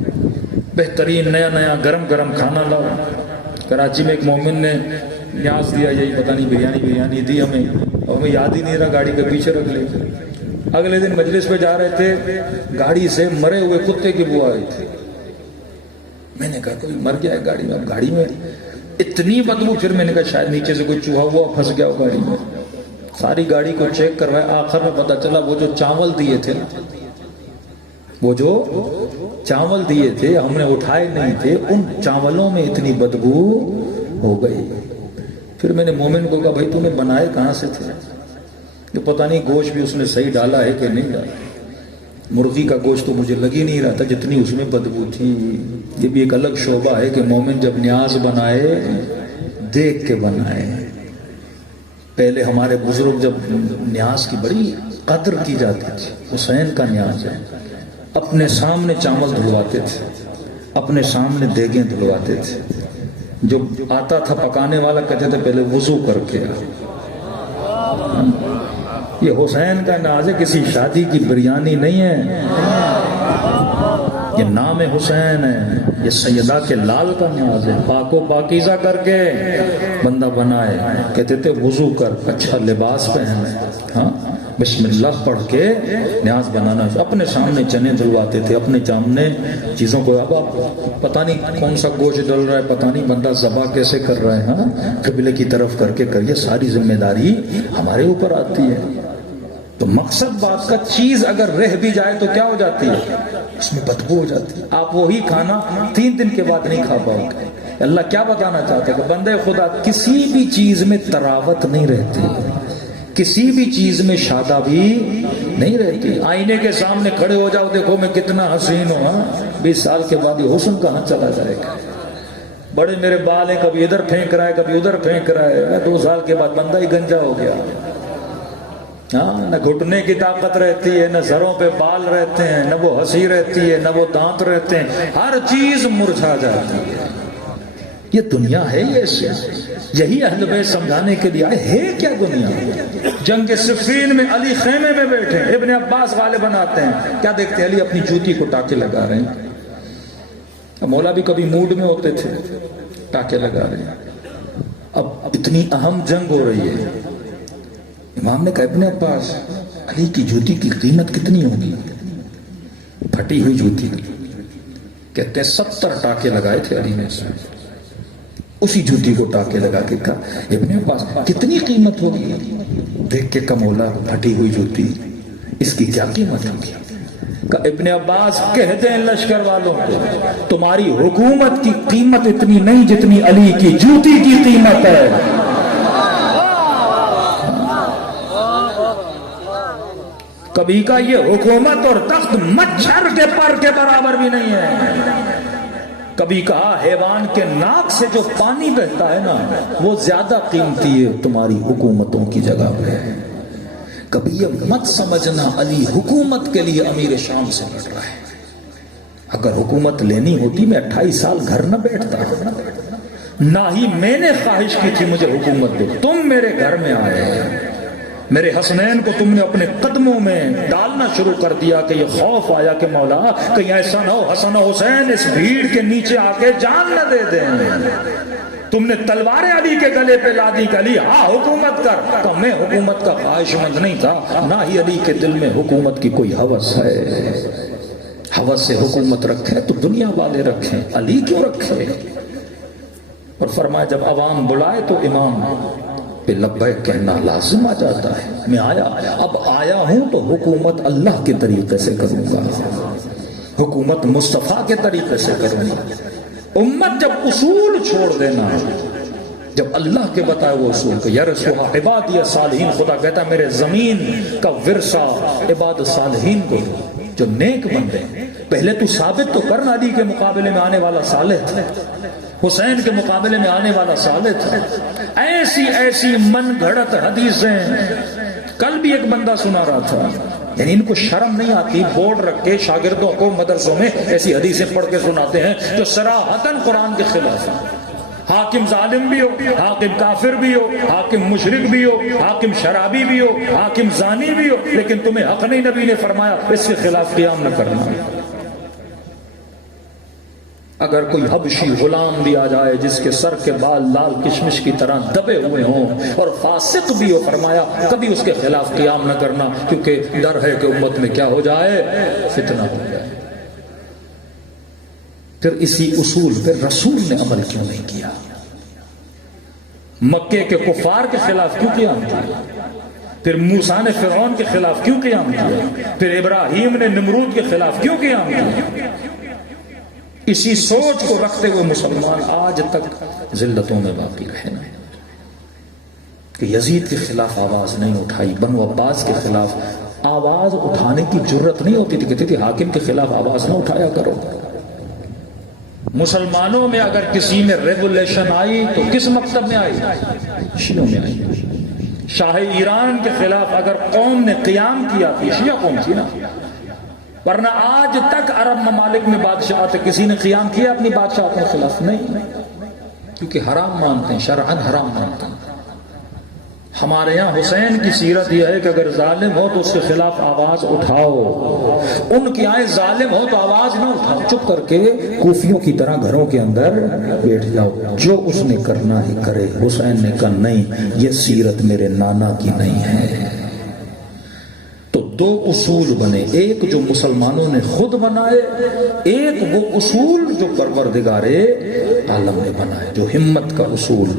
بہترین نیا نیا گرم گرم کھانا لاؤ. کراچی میں ایک مومن نے نیاز دیا، یہی پتہ نہیں بریانی دی ہمیں، اور ہمیں یاد ہی نہیں رہا، گاڑی کے پیچھے رکھ لی. اگلے دن مجلس پہ جا رہے تھے، گاڑی سے مرے ہوئے کتے کی بو آئی تھی. میں نے کہا کوئی مر گیا ہے گاڑی میں. اب گاڑی میں اتنی بدبو، پھر میں نے کہا شاید نیچے سے کوئی چوہا ہوا پھنس گیا ہو گاڑی میں. ساری گاڑی کو چیک کروائے، آخر میں پتا چلا وہ جو چاول دیے تھے، وہ جو چاول دیے تھے ہم نے اٹھائے نہیں تھے، ان چاولوں میں اتنی بدبو ہو گئی. پھر میں نے مومن کو کہا بھائی تم نے بنائے کہاں سے تھے؟ کہ پتہ نہیں گوشت بھی اس نے صحیح ڈالا ہے کہ نہیں ڈالا. مرغی کا گوشت تو مجھے لگ ہی نہیں رہا تھا جتنی اس میں بدبو تھی. یہ بھی ایک الگ شعبہ ہے کہ مومن جب نیاز بنائے دیکھ کے بنائے. پہلے ہمارے بزرگ جب نیاز کی بڑی قدر کی جاتی تھی. حسین کا نیاز ہے. اپنے سامنے چاول دھلواتے تھے, اپنے سامنے دیگیں دھلواتے تھے. جو آتا تھا پکانے والا کہتے تھے پہلے وضو کر کے. یہ حسین کا ناز ہے, کسی شادی کی بریانی نہیں ہے. یہ نام حسین ہے, یہ سیدہ کے لال کا نیاز ہے. پاک و پاکیزہ کر کے بندہ بنائے. کہتے تھے وضو کر, اچھا لباس پہن, ہاں بسم اللہ پڑھ کے نیاز بنانا. اپنے سامنے چنے دھلواتے تھے, اپنے سامنے چیزوں کو. اب آپ پتہ نہیں کون سا گوشت ڈل رہا ہے, پتہ نہیں بندہ ذبح کیسے کر رہا ہے. ہاں قبلے کی طرف کر کے کریے. ساری ذمہ داری ہمارے اوپر آتی ہے. تو مقصد بات کا, چیز اگر رہ بھی جائے تو کیا ہو جاتی ہے, اس میں بدبو ہو جاتی ہے. آپ وہی کھانا 3 دن کے بعد نہیں کھا پاؤ گے. اللہ کیا بتانا چاہتے ہیں کہ بندے خدا کسی بھی چیز میں تراوت نہیں رہتی, کسی بھی چیز میں شادابی نہیں رہتی. آئینے کے سامنے کھڑے ہو جاؤ, دیکھو میں کتنا حسین ہوں, 20 سال کے بعد یہ حسن کہاں چلا جائے گا. بڑے میرے بال ہیں, کبھی ادھر پھینک رہا ہے کبھی ادھر پھینک رہا ہے. 2 سال کے بعد بندہ ہی گنجا ہو گیا. ہاں, نہ گھٹنے کی طاقت رہتی ہے, نہ سروں پہ بال رہتے ہیں, نہ وہ ہنسی رہتی ہے, نہ وہ دانت رہتے ہیں. ہر چیز مرجھا جاتی ہے. یہ دنیا ہے یہ ایسے. یہی اہل بیت سمجھانے کے لیے آئے. ہے کیا دنیا؟ جنگ صفین میں علی خیمے میں بیٹھے, ابن عباس غالب بناتے ہیں, کیا دیکھتے ہیں علی اپنی جوتی کو ٹاکے لگا رہے ہیں. مولا بھی کبھی موڈ میں ہوتے تھے, ٹاکے لگا رہے ہیں. اب اتنی اہم جنگ ہو رہی ہے. امام نے کہا ابن عباس علی کی جوتی کی قیمت کتنی ہوگی؟ پھٹی ہوئی جوتی. کہتے ہیں 70 ٹاکے لگائے تھے علی نے. اسی جوتی کو ٹاکے لگا کے کہا ابن عباس کتنی قیمت ہوگی؟ دیکھ کے کمولا پھٹی ہوئی جوتی, اس کی کیا قیمت ہوگی؟ کہ ابن عباس کہہ دیں لشکر والوں کو, تمہاری حکومت کی قیمت اتنی نہیں جتنی علی کی جوتی کی قیمت ہے. کبھی کا یہ حکومت اور تخت مچھر کے پر کے برابر بھی نہیں ہے. کبھی کہا حیوان کے ناک سے جو پانی بہتا ہے نا, وہ زیادہ قیمتی ہے تمہاری حکومتوں کی جگہ پہ. کبھی یہ مت سمجھنا علی حکومت کے لیے امیر شام سے لڑ رہا ہے. اگر حکومت لینی ہوتی میں 28 سال گھر نہ بیٹھتا, نہ ہی میں نے خواہش کی تھی مجھے حکومت دو. تم میرے گھر میں آئے, میرے حسنین کو تم نے اپنے قدموں میں ڈالنا شروع کر دیا کہ یہ خوف آیا کہ مولا کہیں ایسا نہ ہو حسن و حسین اس بھیڑ کے نیچے آ کے جان نہ دے دیں. تم نے تلواریں علی کے گلے پہ لا دی کہ علی ہاں حکومت کر. تو میں حکومت کا خواہش مند نہیں تھا, نہ ہی علی کے دل میں حکومت کی کوئی ہوس ہے. ہوس سے حکومت رکھے تو دنیا والے رکھیں, علی کیوں رکھے؟ اور فرمایا جب عوام بلائے تو امام پہ لبیک کہنا لازم آ جاتا ہے. میں آیا, اب آیا ہوں تو حکومت اللہ کے طریقے سے کروں گا, حکومت مصطفیٰ کے طریقے سے کروں گا. امت جب اصول چھوڑ دینا, جب اللہ کے بتائے وہ اصول کو, یرثھا عبادی صالحین, خدا کہتا ہے میرے زمین کا ورثہ عباد صالحین کو جو نیک بندے ہیں. پہلے تو ثابت تو کرنا علی کے مقابلے میں آنے والا صالح تھا, حسین کے مقابلے میں آنے والا صالح تھا. ایسی ایسی من گھڑت حدیثیں. کل بھی ایک بندہ سنا رہا تھا, یعنی ان کو شرم نہیں آتی, بورڈ رکھ کے شاگردوں کو مدرسوں میں ایسی حدیثیں پڑھ کے سناتے ہیں جو صراحتاً قرآن کے خلاف ہیں. حاکم ظالم بھی ہو, حاکم کافر بھی ہو, حاکم مشرک بھی ہو, حاکم شرابی بھی ہو, حاکم زانی بھی ہو, لیکن تمہیں حق نہیں نبی نے فرمایا اس کے خلاف قیام نہ کرنا. اگر کوئی حبشی غلام بھی آ جائے جس کے سر کے بال لال کشمش کی طرح دبے ہوئے ہوں اور فاسق بھی ہو, فرمایا کبھی اس کے خلاف قیام نہ کرنا, کیونکہ ڈر ہے کہ امت میں کیا ہو جائے, فتنہ ہو جائے. پھر اسی اصول پہ رسول نے عمل کیوں نہیں کیا؟ مکے کے کفار کے خلاف کیوں قیام کیا؟ پھر موسیٰ نے فرعون کے خلاف کیوں قیام کیا؟ پھر ابراہیم نے نمرود کے خلاف کیوں قیام کیا؟ اسی سوچ کو رکھتے ہوئے مسلمان آج تک ذلتوں میں باقی رہے. کہ یزید کے خلاف آواز نہیں اٹھائی، بنو عباس کے خلاف آواز اٹھانے کی جرت نہیں ہوتی تھی، کہتی تھی حاکم کے خلاف آواز نہ اٹھایا کرو۔ مسلمانوں میں اگر کسی میں ریولیشن آئی تو کس مکتب میں آئی؟ شیعوں میں آئی۔ شاہ ایران کے خلاف اگر قوم نے قیام کیا تو شیعہ قوم تھی نا، ورنہ آج تک عرب ممالک میں بادشاہت کسی نے قیام کیا اپنی بادشاہت کے خلاف؟ نہیں، کیونکہ حرام مانتے ہیں، شرعاً حرام مانتے ہیں۔ ہمارے یہاں حسین کی سیرت یہ ہے کہ اگر ظالم ہو تو اس کے خلاف آواز اٹھاؤ، ان کے آئے ظالم ہو تو آواز نہ اٹھاؤ، چپ کر کے کوفیوں کی طرح گھروں کے اندر بیٹھ جاؤ، جو اس نے کرنا ہی کرے۔ حسین نے کہا نہیں، یہ سیرت میرے نانا کی نہیں ہے۔ تو دو اصول بنے، ایک جو مسلمانوں نے خود بنائے، ایک وہ اصول جو پروردگار عالم نے بنائے، جو ہمت کا اصول،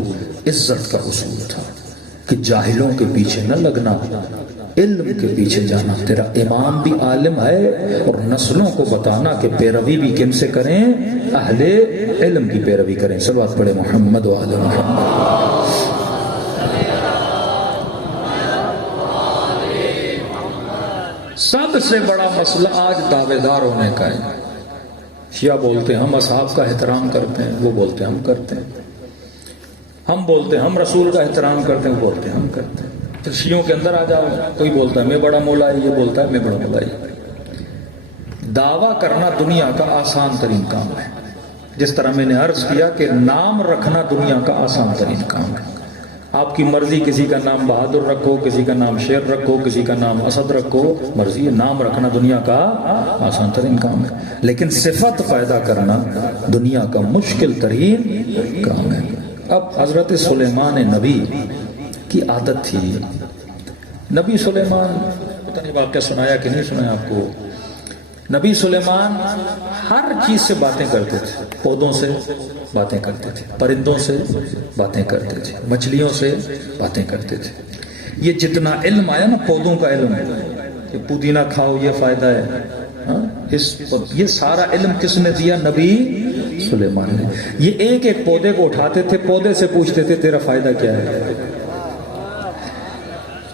عزت کا اصول تھا کہ جاہلوں کے پیچھے نہ لگنا، علم کے پیچھے جانا۔ تیرا امام بھی عالم ہے، اور نسلوں کو بتانا کہ پیروی بھی کن سے کریں؟ اہل علم کی پیروی کریں۔ صلوات پڑھے محمد و آل محمد۔ سب سے بڑا مسئلہ آج دعوے دار ہونے کا ہے۔ شیعہ بولتے ہیں ہم اصحاب کا احترام کرتے ہیں، وہ بولتے ہیں ہم کرتے ہیں۔ ہم بولتے ہیں ہم رسول کا احترام کرتے ہیں، وہ بولتے ہیں ہم کرتے ہیں۔ پھر شیعوں کے اندر آ جاؤ، کوئی بولتا ہے میں بڑا مولا ہے، یہ بولتا ہے میں بڑا مولا ہے۔ دعویٰ کرنا دنیا کا آسان ترین کام ہے، جس طرح میں نے عرض کیا کہ نام رکھنا دنیا کا آسان ترین کام ہے۔ آپ کی مرضی، کسی کا نام بہادر رکھو، کسی کا نام شیر رکھو، کسی کا نام اسد رکھو، مرضی ہے، نام رکھنا دنیا کا آسان ترین کام ہے، لیکن صفت پیدا کرنا دنیا کا مشکل ترین کام ہے۔ اب حضرت سلیمان نبی کی عادت تھی، نبی سلیمان، پتہ نہیں واقعہ سنایا کہ نہیں سنایا آپ کو، نبی سلیمان ہر چیز سے باتیں کرتے تھے، پودوں سے باتیں کرتے تھے، پرندوں سے باتیں کرتے تھے، مچھلیوں سے باتیں کرتے تھے۔ یہ جتنا علم آیا نا پودوں کا علم ہے کہ پودینہ کھاؤ یہ فائدہ ہے، یہ سارا علم کس نے دیا؟ نبی سلیمان نے۔ یہ ایک ایک پودے کو اٹھاتے تھے، پودے سے پوچھتے تھے تیرا فائدہ کیا ہے؟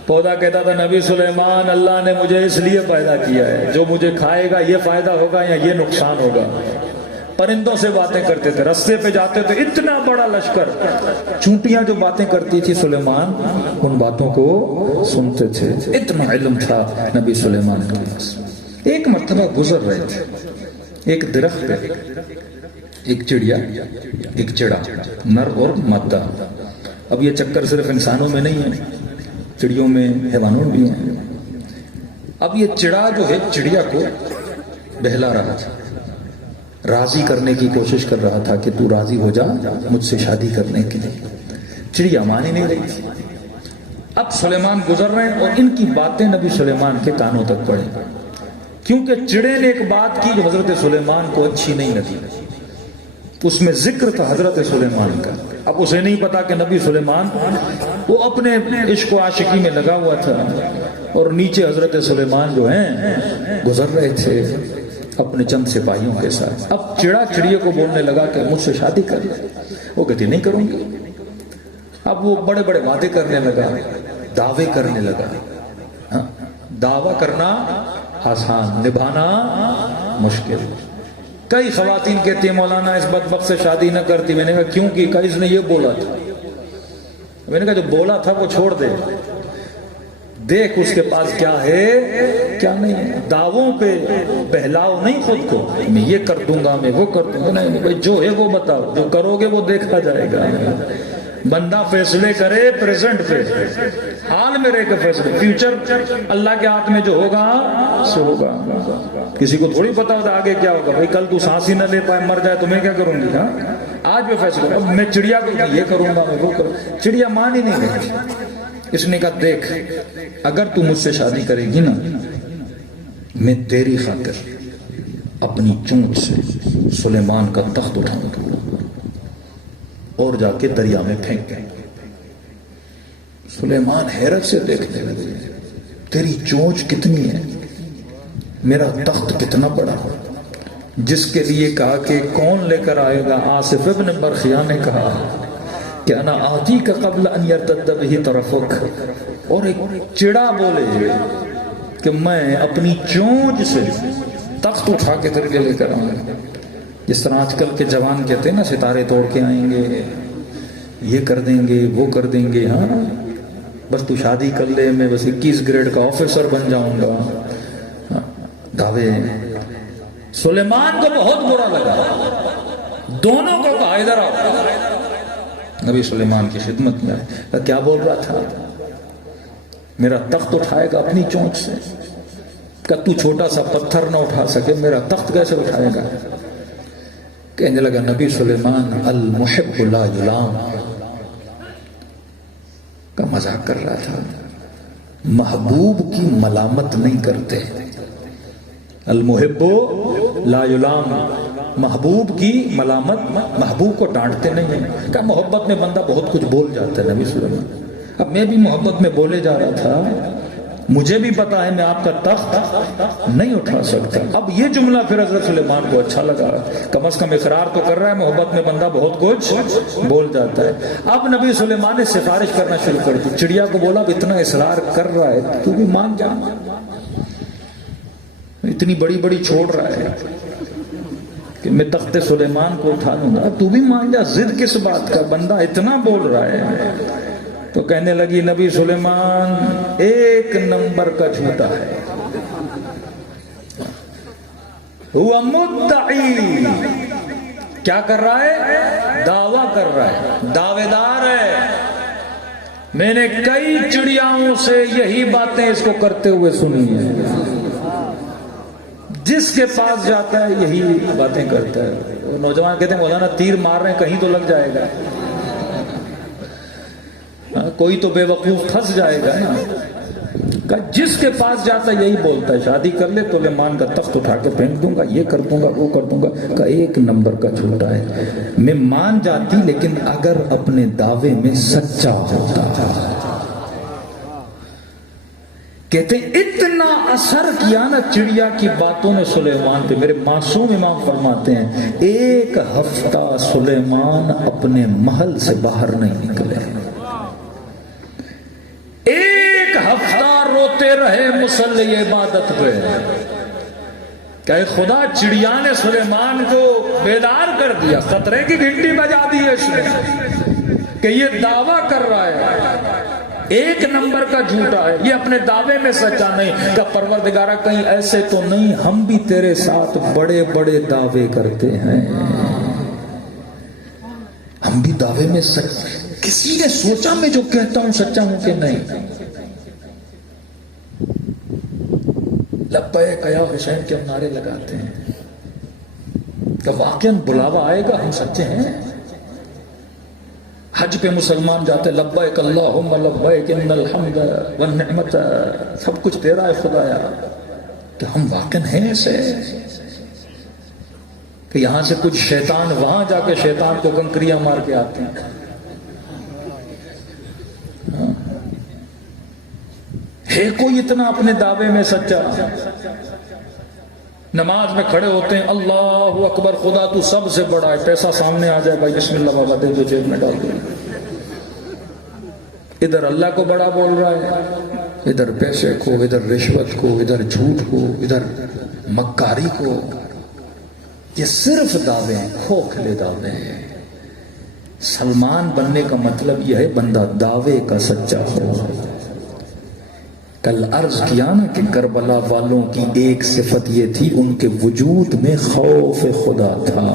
پودا کہتا تھا نبی سلیمان اللہ نے مجھے اس لیے پیدا کیا ہے، جو مجھے کھائے گا یہ فائدہ ہوگا یا یہ نقصان ہوگا۔ پرندوں سے باتیں کرتے تھے، رستے پہ جاتے تھے، اتنا بڑا لشکر، چونٹیاں جو باتیں کرتی تھی سلیمان ان باتوں کو سنتے تھے، اتنا علم تھا نبی سلیمان کے پاس۔ ایک مرتبہ گزر رہے تھے، ایک درخت پہ ایک چڑیا، ایک چڑا، نر اور مادہ۔ اب یہ چکر صرف انسانوں میں نہیں ہے، چڑیوں میں، حیوانوں بھی ہیں۔ اب یہ چڑا جو ہے چڑیا کو بہلا رہا تھا، راضی کرنے کی کوشش کر رہا تھا کہ تو راضی ہو جا مجھ سے شادی کرنے کے لیے۔ چڑیا مان ہی نہیں رہی تھی۔ اب سلیمان گزر رہے ہیں اور ان کی باتیں نبی سلیمان کے کانوں تک پڑیں، کیونکہ چڑے نے ایک بات کی جو حضرت سلیمان کو اچھی نہیں لگی، اس میں ذکر تھا حضرت سلیمان کا۔ اب اسے نہیں پتا کہ نبی سلیمان وہ اپنے عشق و عاشقی میں لگا ہوا تھا، اور نیچے حضرت سلیمان جو ہیں گزر رہے تھے اپنے چند سپاہیوں کے ساتھ۔ اب چڑا چڑیے کو بولنے لگا کہ مجھ سے شادی کر لے، وہ کہتی نہیں کروں گی۔ اب وہ بڑے بڑے وعدے کرنے لگا، دعوے کرنے لگا۔ دعویٰ کرنا آسان، نبھانا مشکل۔ کئی خواتین کہتی ہیں مولانا اس بدبخت سے شادی نہ کرتی۔ میں نے کہا کیوں کی؟ کہا اس نے یہ بولا تھا۔ میں نے کہا جو بولا تھا وہ چھوڑ دے، دیکھ اس کے پاس کیا ہے کیا نہیں ہے۔ دعووں پہ بہلاؤ نہیں خود کو، میں یہ کر دوں گا، میں وہ کر دوں گا، نہیں بھائی جو ہے وہ بتاؤ، جو کرو گے وہ دیکھا جائے گا۔ بندہ فیصلے کرے پریزنٹ پہ، حال میں رہ کے فیصلے، فیوچر اللہ کے ہاتھ میں جو ہوگا سو ہوگا۔ کسی کو تھوڑی پتا ہوتا آگے کیا ہوگا، بھائی کل تو سانس ہی نہ لے پائے مر جائے تو میں کیا کروں گی؟ ہاں آج میں فیصلہ، اب میں چڑیا کو یہ کروں گا، میں وہ کروں۔ چڑیا مان ہی نہیں رہی۔ اس نے کہا دیکھ اگر تو مجھ سے شادی کرے گی نا، میں تیری خاطر اپنی چونچ سے سلیمان کا تخت اٹھاؤں گا اور جا کے دریا میں پھینک دیں۔ سلیمان حیرت سے دیکھنے لگے، تیری چونچ کتنی ہے، میرا تخت کتنا بڑا ہے۔ جس کے لیے کہا کہ کون لے کر آئے گا، آصف ابن برخیا نے کہا کہ انا آتی کا قبل ان یرتد بہ طرفک، اور ایک چڑا بولے کہ میں اپنی چونچ سے تخت اٹھا کے تیرے کے لے کر آؤں گا. جس طرح آج کل کے جوان کہتے ہیں نا ستارے توڑ کے آئیں گے، یہ کر دیں گے، وہ کر دیں گے، ہاں بس تو شادی کر لے، میں بس 21 گریڈ کا آفیسر بن جاؤں گا. دعوے سلیمان کو بہت برا لگا، دونوں کو کہا ادھر آؤ. نبی سلیمان کی خدمت میں آئے. کیا بول رہا تھا؟ میرا تخت اٹھائے گا اپنی چونچ سے. کہ تو چھوٹا سا پتھر نہ اٹھا سکے، میرا تخت کیسے اٹھائے گا؟ کہنے لگا نبی سلیمان المحب لا یلام کا مذاق کر رہا تھا. محبوب کی ملامت نہیں کرتے. المحب لا یلام، محبوب کی ملامت، محبوب کو ڈانٹتے نہیں ہیں. کہ محبت میں بندہ بہت کچھ بول جاتا ہے. نبی سلیمان اب میں بھی محبت میں بولے جا رہا تھا، مجھے بھی پتا ہے میں آپ کا تخت نہیں اٹھا سکتا. اب یہ جملہ پھر حضرت سلیمان کو اچھا لگا، کم از کم اقرار تو کر رہا ہے محبت میں بندہ بہت کچھ بول جاتا ہے. اب نبی سلیمان نے سفارش کرنا شروع کر دی. چڑیا کو بولا اتنا اصرار کر رہا ہے تو بھی مان جا، اتنی بڑی بڑی چھوڑ رہا ہے کہ میں تخت سلیمان کو اٹھا لوں گا، تو بھی مان جا، ضد کس بات کا، بندہ اتنا بول رہا ہے. تو کہنے لگی نبی سلیمان ایک نمبر کا جھوٹا ہے. ہوا مدعی، کیا کر رہا ہے؟ دعویٰ کر رہا ہے، دعوے دار ہے. میں نے کئی چڑیاؤں سے یہی باتیں اس کو کرتے ہوئے سنی ہیں. جس کے پاس جاتا ہے یہی باتیں کرتا ہے. نوجوان کہتے ہیں مولانا تیر مار رہے ہیں کہیں تو لگ جائے گا، کوئی تو بے وقوف پھنس جائے گا نا. جس کے پاس جاتا ہے یہی بولتا ہے. شادی کر لے تو سلیمان کا تخت اٹھا کے پھینک دوں گا، یہ کر دوں گا، وہ کر دوں گا. کا ایک نمبر کا جھوٹا ہے. میں مان جاتی لیکن اگر اپنے دعوے میں سچا ہوتا. کہتے ہیں اتنا اثر کیا نا چڑیا کی باتوں نے سلیمان پہ. میرے معصوم امام فرماتے ہیں 1 ہفتہ سلیمان اپنے محل سے باہر نہیں نکلے. 1 ہفتہ روتے رہے مصلی عبادت پہ. کہ خدا چڑیا نے سلیمان کو بیدار کر دیا، خطرے کی گھنٹی بجا دی ہے اس نے کہ یہ دعویٰ کر رہا ہے، 1 نمبر کا جھوٹا ہے، یہ اپنے دعوے میں سچا نہیں. کہ پروردگارہ کہیں ایسے تو نہیں، ہم بھی تیرے ساتھ بڑے بڑے دعوے کرتے ہیں، ہم بھی دعوے میں سچ. کسی نے سوچا میں جو کہتا ہوں سچا ہوں کہ نہیں؟ لبیک یا حسین کے نعرے لگاتے ہیں کہ واقعاً بلاوا آئے گا، ہم سچے ہیں. حج پہ مسلمان جاتے لبیک اللہم لبیک ان الحمد والنعمت، سب کچھ تیرا ہے خدایا. کہ ہم واقعاً ہیں ایسے کہ یہاں سے کچھ شیطان وہاں جا کے شیطان کو کنکریاں مار کے آتے ہیں. ہے کوئی اتنا اپنے دعوے میں سچا؟ نماز میں کھڑے ہوتے ہیں اللہ اکبر، خدا تو سب سے بڑا ہے. پیسہ سامنے آ جائے بھائی بسم اللہ بابا دے دو، جیب میں ڈال دو. ادھر اللہ کو بڑا بول رہا ہے، ادھر پیسے کو، ادھر رشوت کو، ادھر جھوٹ کو، ادھر مکاری کو. یہ صرف دعوے ہیں، کھوکھلے دعوے ہیں. سلمان بننے کا مطلب یہ ہے بندہ دعوے کا سچا ہو. کل عرض کیا نا کہ کربلا والوں کی ایک صفت یہ تھی، ان کے وجود میں خوف خدا تھا.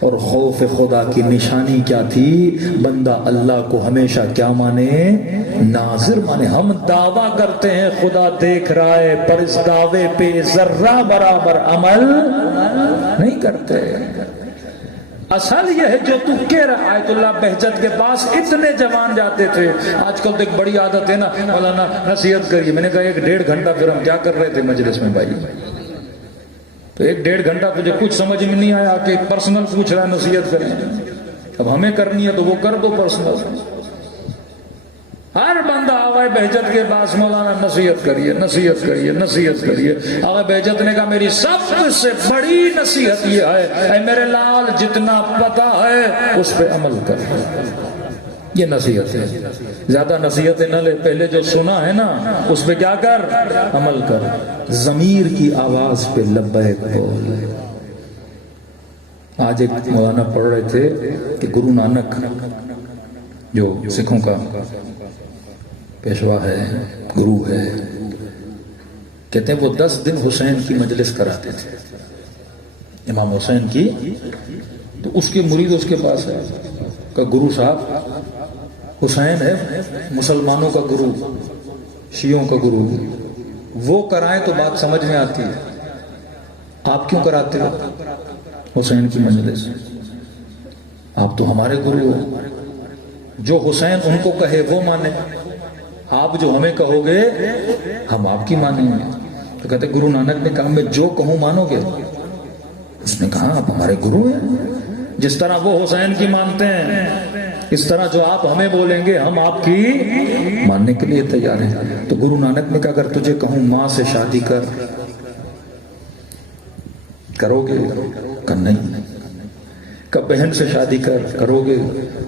اور خوف خدا کی نشانی کیا تھی؟ بندہ اللہ کو ہمیشہ کیا مانے؟ ناظر مانے. ہم دعویٰ کرتے ہیں خدا دیکھ رہا ہے، پر اس دعوے پہ ذرہ برابر عمل نہیں کرتے. اصل یہ ہے جو تو کہہ رہا. آیت اللہ بہجت کے پاس اتنے جوان جاتے تھے. آج کل تو ایک بڑی عادت ہے نا، مولانا نصیحت کریے. میں نے کہا 1-1.5 گھنٹہ پھر ہم کیا کر رہے تھے مجلس میں بھائی؟ تو 1-1.5 گھنٹہ تجھے کچھ سمجھ میں نہیں آیا کہ پرسنل پوچھ رہا ہے نصیحت کریں. اب ہمیں کرنی ہے تو وہ کر دو پرسنل. ہر بندہ آوا آغا بہجت کے پاس مولانا نصیحت کریے نصیحت کریے نصیحت کریے. آغا بہجت نے کہا میری سب سے بڑی نصیحت یہ ہے اے میرے لال جتنا پتا ہے اس پہ عمل کر. یہ نصیحت ہے. زیادہ نصیحتیں نہ لے, پہلے جو سنا ہے نا اس پہ کیا کر, عمل کر. ضمیر کی آواز پہ لبیک بول. آج ایک مولانا پڑھ رہے تھے کہ گرو نانک جو سکھوں کا پیشوا ہے, گرو ہے, کہتے ہیں وہ 10 دن حسین کی مجلس کراتے تھے, امام حسین کی. تو اس کے مرید اس کے پاس ہے کہ گرو صاحب حسین ہے مسلمانوں کا گرو, شیعوں کا گرو, وہ کرائیں تو بات سمجھ میں آتی ہے, آپ کیوں کراتے ہو حسین کی مجلس؟ آپ تو ہمارے گرو ہو, جو حسین ان کو کہے وہ مانے, آپ جو ہمیں کہو گے ہم آپ کی مانیں گے. تو کہتے گرو نانک نے کہا میں جو کہوں مانو گے؟ اس نے کہا آپ ہمارے گرو ہیں, جس طرح وہ حسین کی مانتے ہیں اس طرح جو آپ ہمیں بولیں گے ہم آپ کی ماننے کے لیے تیار ہیں. تو گرو نانک نے کہا اگر تجھے کہوں ماں سے شادی کر, کرو گے؟ کہ نہیں. کہ بہن سے شادی کرو گے؟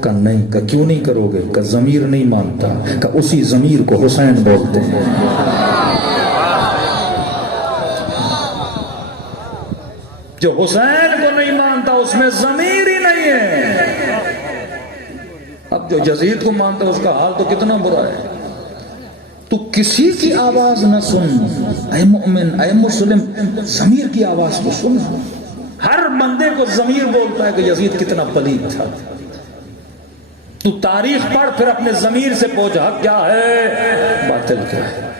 کہ نہیں. کہ کیوں نہیں کرو گے؟ کہ ضمیر نہیں مانتا. کہ اسی ضمیر کو حسین بولتے ہیں. جو حسین کو نہیں مانتا اس میں ضمیر ہی نہیں ہے. اب جو یزید کو مانتا ہے اس کا حال تو کتنا برا ہے. تو کسی کی آواز نہ سن اے مومن اے مسلم, ضمیر کی آواز تو سن. ہر بندے کو ضمیر بولتا ہے کہ یزید کتنا پلید تھا. تو تاریخ پڑھ پھر اپنے ضمیر سے پوچھ حق کیا ہے باطل کیا ہے.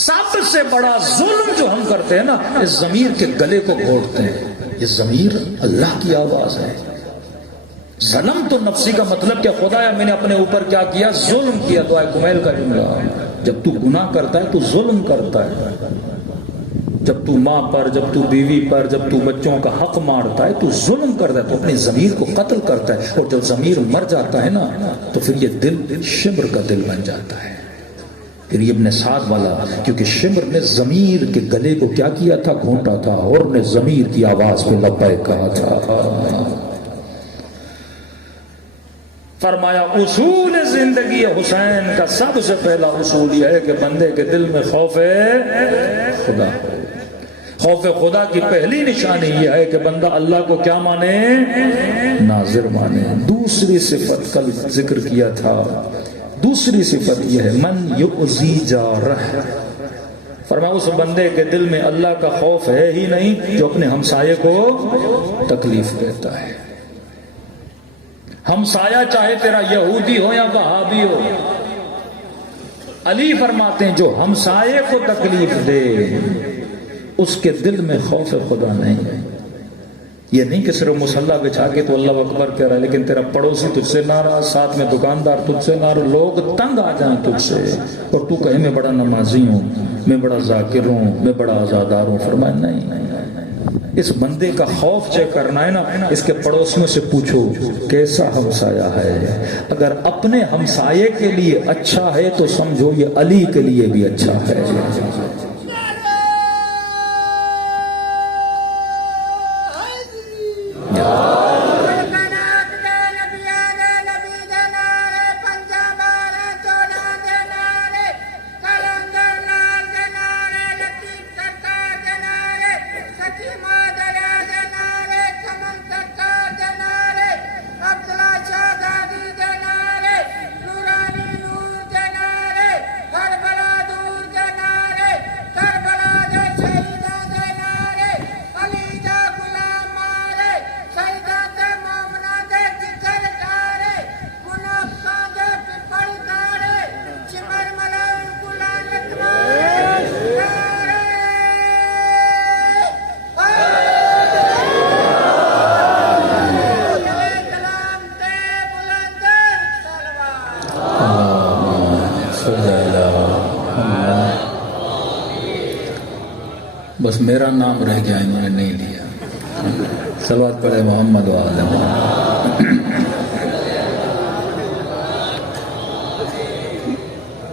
سب سے بڑا ظلم جو ہم کرتے ہیں نا اس ضمیر کے گلے کو گھونٹتے ہیں. یہ ضمیر اللہ کی آواز ہے. ظلم تو نفسی کا مطلب کیا, خدایا میں نے اپنے اوپر کیا کیا, ظلم کیا. دعائے کمیل کا جملہ, جب تو گناہ کرتا ہے تو ظلم کرتا ہے. جب تو ماں پر, جب تو بیوی پر, جب تو بچوں کا حق مارتا ہے تو ظلم کرتا ہے, تو اپنے ضمیر کو قتل کرتا ہے. اور جب ضمیر مر جاتا ہے نا تو پھر یہ دل شمر کا دل بن جاتا ہے. پھر یہ ابن سعد والا, کیونکہ شمر نے ضمیر کے گلے کو کیا کیا تھا, گھونٹا تھا, اور نے ضمیر کی آواز پہ لبیک کہا تھا. فرمایا اصول زندگی حسین کا سب سے پہلا اصول یہ ہے کہ بندے کے دل میں خوف خدا. خوف خدا کی پہلی نشانی یہ ہے کہ بندہ اللہ کو کیا مانے, ناظر مانے. دوسری صفت کل ذکر کیا تھا, دوسری صفت یہ ہے من یؤذی جارہ. فرمایا اس بندے کے دل میں اللہ کا خوف ہے ہی نہیں جو اپنے ہمسائے کو تکلیف دیتا ہے. ہمسایہ چاہے تیرا یہودی ہو یا وہابی ہو, علی فرماتے ہیں جو ہمسائے کو تکلیف دے اس کے دل میں خوف خدا نہیں ہے. یہ نہیں کہ صرف مصلی بچھا کے تو اللہ اکبر کہہ رہا ہے لیکن تیرا پڑوسی تجھ سے ناراض, ساتھ میں دکاندار تجھ سے ناراض, لوگ تنگ آ جائیں تجھ سے, اور تو کہے میں بڑا نمازی ہوں, میں بڑا ذاکر ہوں, میں بڑا عزادار ہوں. فرمایا نہیں, اس بندے کا خوف چیک کرنا ہے نا, اس کے پڑوسیوں سے پوچھو کیسا ہمسایہ ہے. اگر اپنے ہمسائے کے لیے اچھا ہے تو سمجھو یہ علی کے لیے بھی اچھا ہے. بس میرا نام رہ گیا, انہوں نے نہیں لیا. صلوات پڑھے محمد و آل محمد.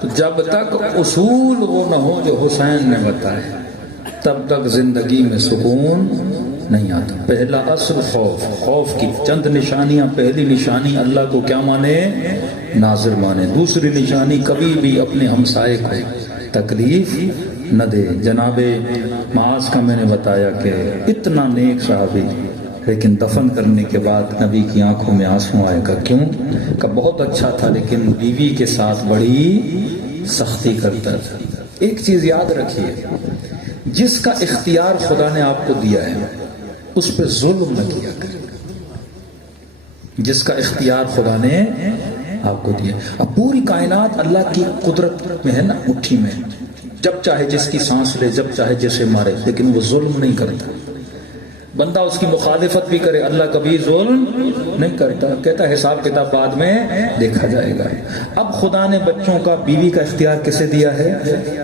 تو جب تک اصول وہ نہ ہو جو حسین نے بتائے تب تک زندگی میں سکون نہیں آتا۔ پہلا اصل خوف، خوف کی چند نشانیاں۔ پہلی نشانی اللہ کو کیا مانے؟ ناظر مانے۔ دوسری نشانی کبھی بھی اپنے ہمسائے کو تکلیف نہ دے۔ جناب معاذ کا میں نے بتایا کہ اتنا نیک صحابی، لیکن دفن کرنے کے بعد نبی کی آنکھوں میں آنسو آئے گا۔ کیوں؟ کہ بہت اچھا تھا لیکن بیوی کے ساتھ بڑی سختی کرتا تھا۔ ایک چیز یاد رکھیے، جس کا اختیار خدا نے آپ کو دیا ہے اس پہ ظلم نہ کیا کرے۔ جس کا اختیار خدا نے آپ کو دیا، اب پوری کائنات اللہ کی قدرت میں ہے نا، مٹھی میں، جب چاہے جس کی سانس لے، جب چاہے جسے مارے، لیکن وہ ظلم نہیں کرتا۔ بندہ اس کی مخالفت بھی کرے، اللہ کبھی ظلم نہیں کرتا، کہتا حساب کتاب بعد میں دیکھا جائے گا۔ اب خدا نے بچوں کا، بیوی کا اختیار کسے دیا ہے؟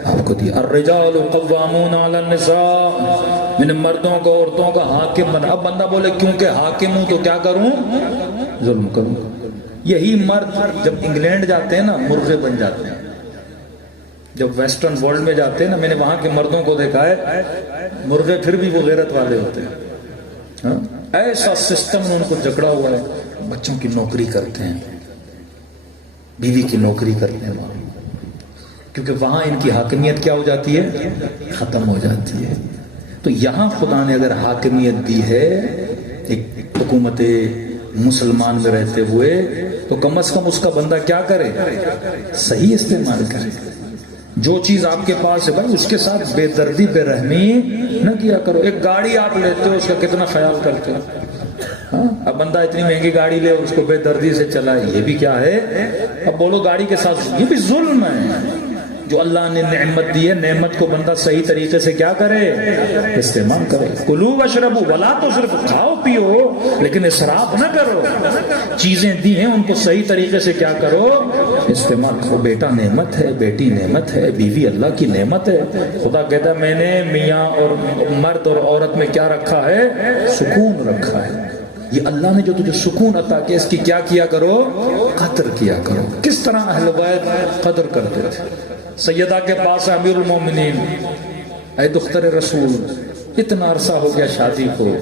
آپ کو دیا۔ الرجال قوامون علی النساء، میں نے مردوں کو عورتوں کا حاکم بنا۔ اب بندہ بولے کیونکہ حاکم ہوں تو کیا کروں؟ ظلم کروں۔ یہی مرد جب انگلینڈ جاتے ہیں نا مرغے بن جاتے ہیں، جب ویسٹرن ورلڈ میں جاتے ہیں نا، میں نے وہاں کے مردوں کو دیکھا ہے، مرغے پھر بھی وہ غیرت والے ہوتے ہیں۔ ایسا سسٹم ان کو جکڑا ہوا ہے، بچوں کی نوکری کرتے ہیں، بیوی کی نوکری کرتے ہیں وہاں، کیونکہ وہاں ان کی حاکمیت کیا ہو جاتی ہے؟ ختم ہو جاتی ہے۔ تو یہاں خدا نے اگر حاکمیت دی ہے ایک حکومت مسلمان میں رہتے ہوئے، تو کم از کم اس کا بندہ کیا کرے؟ صحیح استعمال کرے۔ جو چیز آپ کے پاس ہے بھائی اس کے ساتھ بے دردی بے رحمی نہ کیا کرو۔ ایک گاڑی آپ لیتے ہو اس کا کتنا خیال کرتے ہو؟ اب بندہ اتنی مہنگی گاڑی لے اور اس کو بے دردی سے چلائے، یہ بھی کیا ہے؟ اب بولو گاڑی کے ساتھ یہ بھی ظلم ہے۔ جو اللہ نے نعمت دی ہے، نعمت کو بندہ صحیح طریقے سے کیا کرے؟ استعمال کرے۔ کلو واشربوا ولا تسرفوا، کھاؤ پیو لیکن اسراف نہ کرو۔ چیزیں دی ہیں ان کو صحیح طریقے سے کیا کرو؟ استعمال کرو۔ بیٹا نعمت ہے، بیٹی نعمت ہے، بیوی اللہ کی نعمت ہے۔ خدا کہتا ہے میں نے میاں اور مرد اور عورت میں کیا رکھا ہے؟ سکون رکھا ہے۔ یہ اللہ نے جو تجھے سکون عطا کیا، اس کی کیا کرو؟ قدر کیا کرو۔ کس طرح اہل بیت قدر کرتے تھے؟ سیدہ کے پاس امیر المومنین، اے دختر رسول، اتنا عرصہ ہو گیا شادی کو،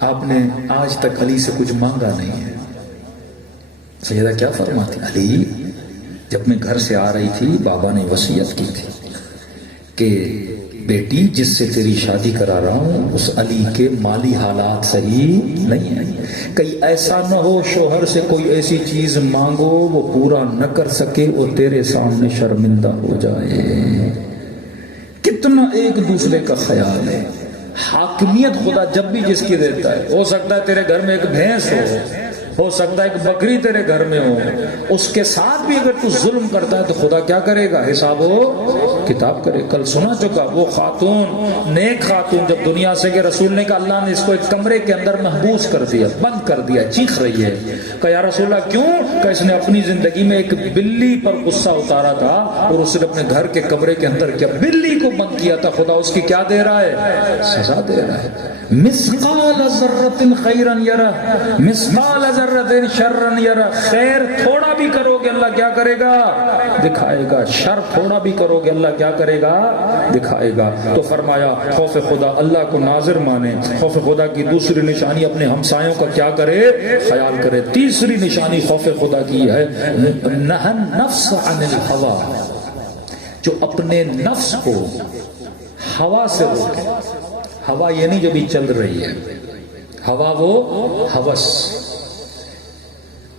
آپ نے آج تک علی سے کچھ مانگا نہیں ہے۔ سیدہ کیا فرماتی؟ علی، جب میں گھر سے آ رہی تھی بابا نے وصیت کی تھی کہ بیٹی جس سے تیری شادی کرا رہا ہوں اس علی کے مالی حالات صحیح نہیں ہیں، کہیں ایسا نہ ہو شوہر سے کوئی ایسی چیز مانگو وہ پورا نہ کر سکے اور تیرے سامنے شرمندہ ہو جائے۔ کتنا ایک دوسرے کا خیال ہے۔ حاکمیت خدا جب بھی جس کی دیتا ہے، ہو سکتا ہے تیرے گھر میں ایک بھینس ہو سکتا ہے ایک بکری تیرے گھر میں ہو، اس کے ساتھ بھی اگر تو ظلم کرتا ہے تو خدا کیا کرے گا؟ حساب و کتاب کرے۔ کل سنا چکا وہ خاتون، نیک خاتون جب دنیا سے کہ رسول نے کہا اللہ نے اس کو ایک کمرے کے اندر محبوس کر دیا، بند کر دیا، چیخ رہی ہے۔ کہا یا رسول اللہ کیوں؟ کہ اس نے اپنی زندگی میں ایک بلی پر غصہ اتارا تھا اور اس نے اپنے گھر کے کمرے کے اندر کیا، بلی کو بند کیا تھا، خدا اس کی کیا دے رہا ہے؟ سزا دے رہا ہے۔ مثقال ذرۃ خیرا یرہ، مثقال ذرۃ شرا یرہ، خیر تھوڑا بھی کرو گے اللہ کیا کرے گا؟ دکھائے گا۔ شر تھوڑا بھی کرو گے اللہ کیا کرے گا؟ دکھائے گا۔ تو فرمایا خوف خدا، اللہ کو ناظر مانے۔ خوف خدا کی دوسری نشانی اپنے ہمسایوں کا کیا کرے؟ خیال کرے۔ تیسری نشانی خوف خدا کی ہے نہى النفس عن الہوى، جو اپنے نفس کو ہوا سے روکے۔ ہوا یہ نہیں جو بھی چل رہی ہے، ہوا وہ ہوس۔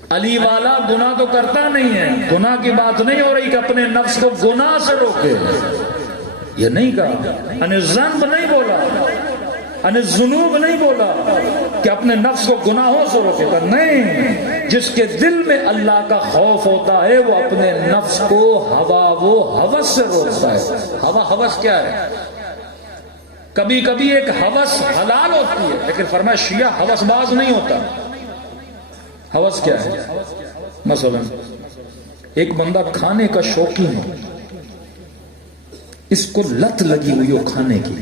علی والا گناہ تو کرتا نہیں ہے، گناہ کی بات نہیں ہو رہی کہ اپنے نفس کو گناہ سے روکے، یہ نہیں کہا۔ ان الذنب نہیں بولا، ان الذنوب نہیں بولا کہ اپنے نفس کو گناہوں سے روکے گا، نہیں۔ جس کے دل میں اللہ کا خوف ہوتا ہے وہ اپنے نفس کو ہوا وہ ہوس سے روکتا ہے۔ ہوا ہوس کیا ہے؟ کبھی کبھی ایک ہوس حلال ہوتی ہے، لیکن فرمایا شیعہ ہوس باز نہیں ہوتا۔ ہوس کیا ہے؟ مثلا ایک بندہ کھانے کا شوقین ہو، اس کو لت لگی ہوئی ہو کھانے کی،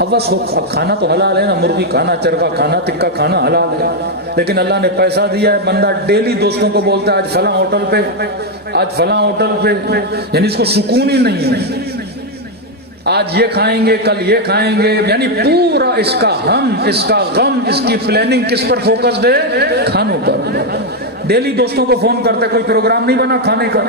ہوس ہو، کھانا تو حلال ہے نا، مرغی کھانا، چرگا کھانا، ٹکا کھانا حلال ہے، لیکن اللہ نے پیسہ دیا ہے، بندہ ڈیلی دوستوں کو بولتا ہے آج فلاں ہوٹل پہ آج فلاں ہوٹل پہ، یعنی اس کو سکون ہی نہیں ہے، آج یہ کھائیں گے کل یہ کھائیں گے، یعنی پورا اس کا ہم، اس کا غم، اس کی پلاننگ کس پر فوکسڈ ہے؟ کھانوں پر۔ ڈیلی دوستوں کو فون کرتے کوئی پروگرام نہیں بنا کھانے کا،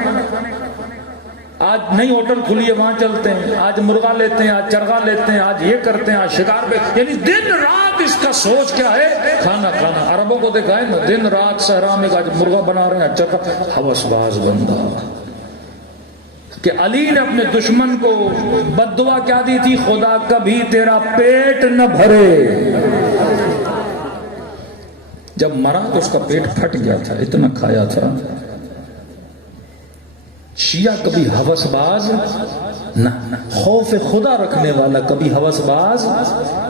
آج نئی ہوٹل کھلی ہے وہاں چلتے ہیں، آج مرغا لیتے ہیں، آج چرغا لیتے ہیں، آج یہ کرتے ہیں، آج شکار پہ، یعنی دن رات اس کا سوچ کیا ہے؟ کھانا کھانا۔ عربوں کو دیکھا ہے نا، دن رات صحرا میں آج مرغا بنا رہے ہیں، چرغا، ہوس باز بندہ۔ کہ علی نے اپنے دشمن کو بد دعا کیا دی تھی؟ خدا کبھی تیرا پیٹ نہ بھرے۔ جب مرا تو اس کا پیٹ پھٹ گیا تھا، اتنا کھایا تھا۔ شیعہ کبھی ہوس باز نہ، خوف خدا رکھنے والا کبھی ہوس باز،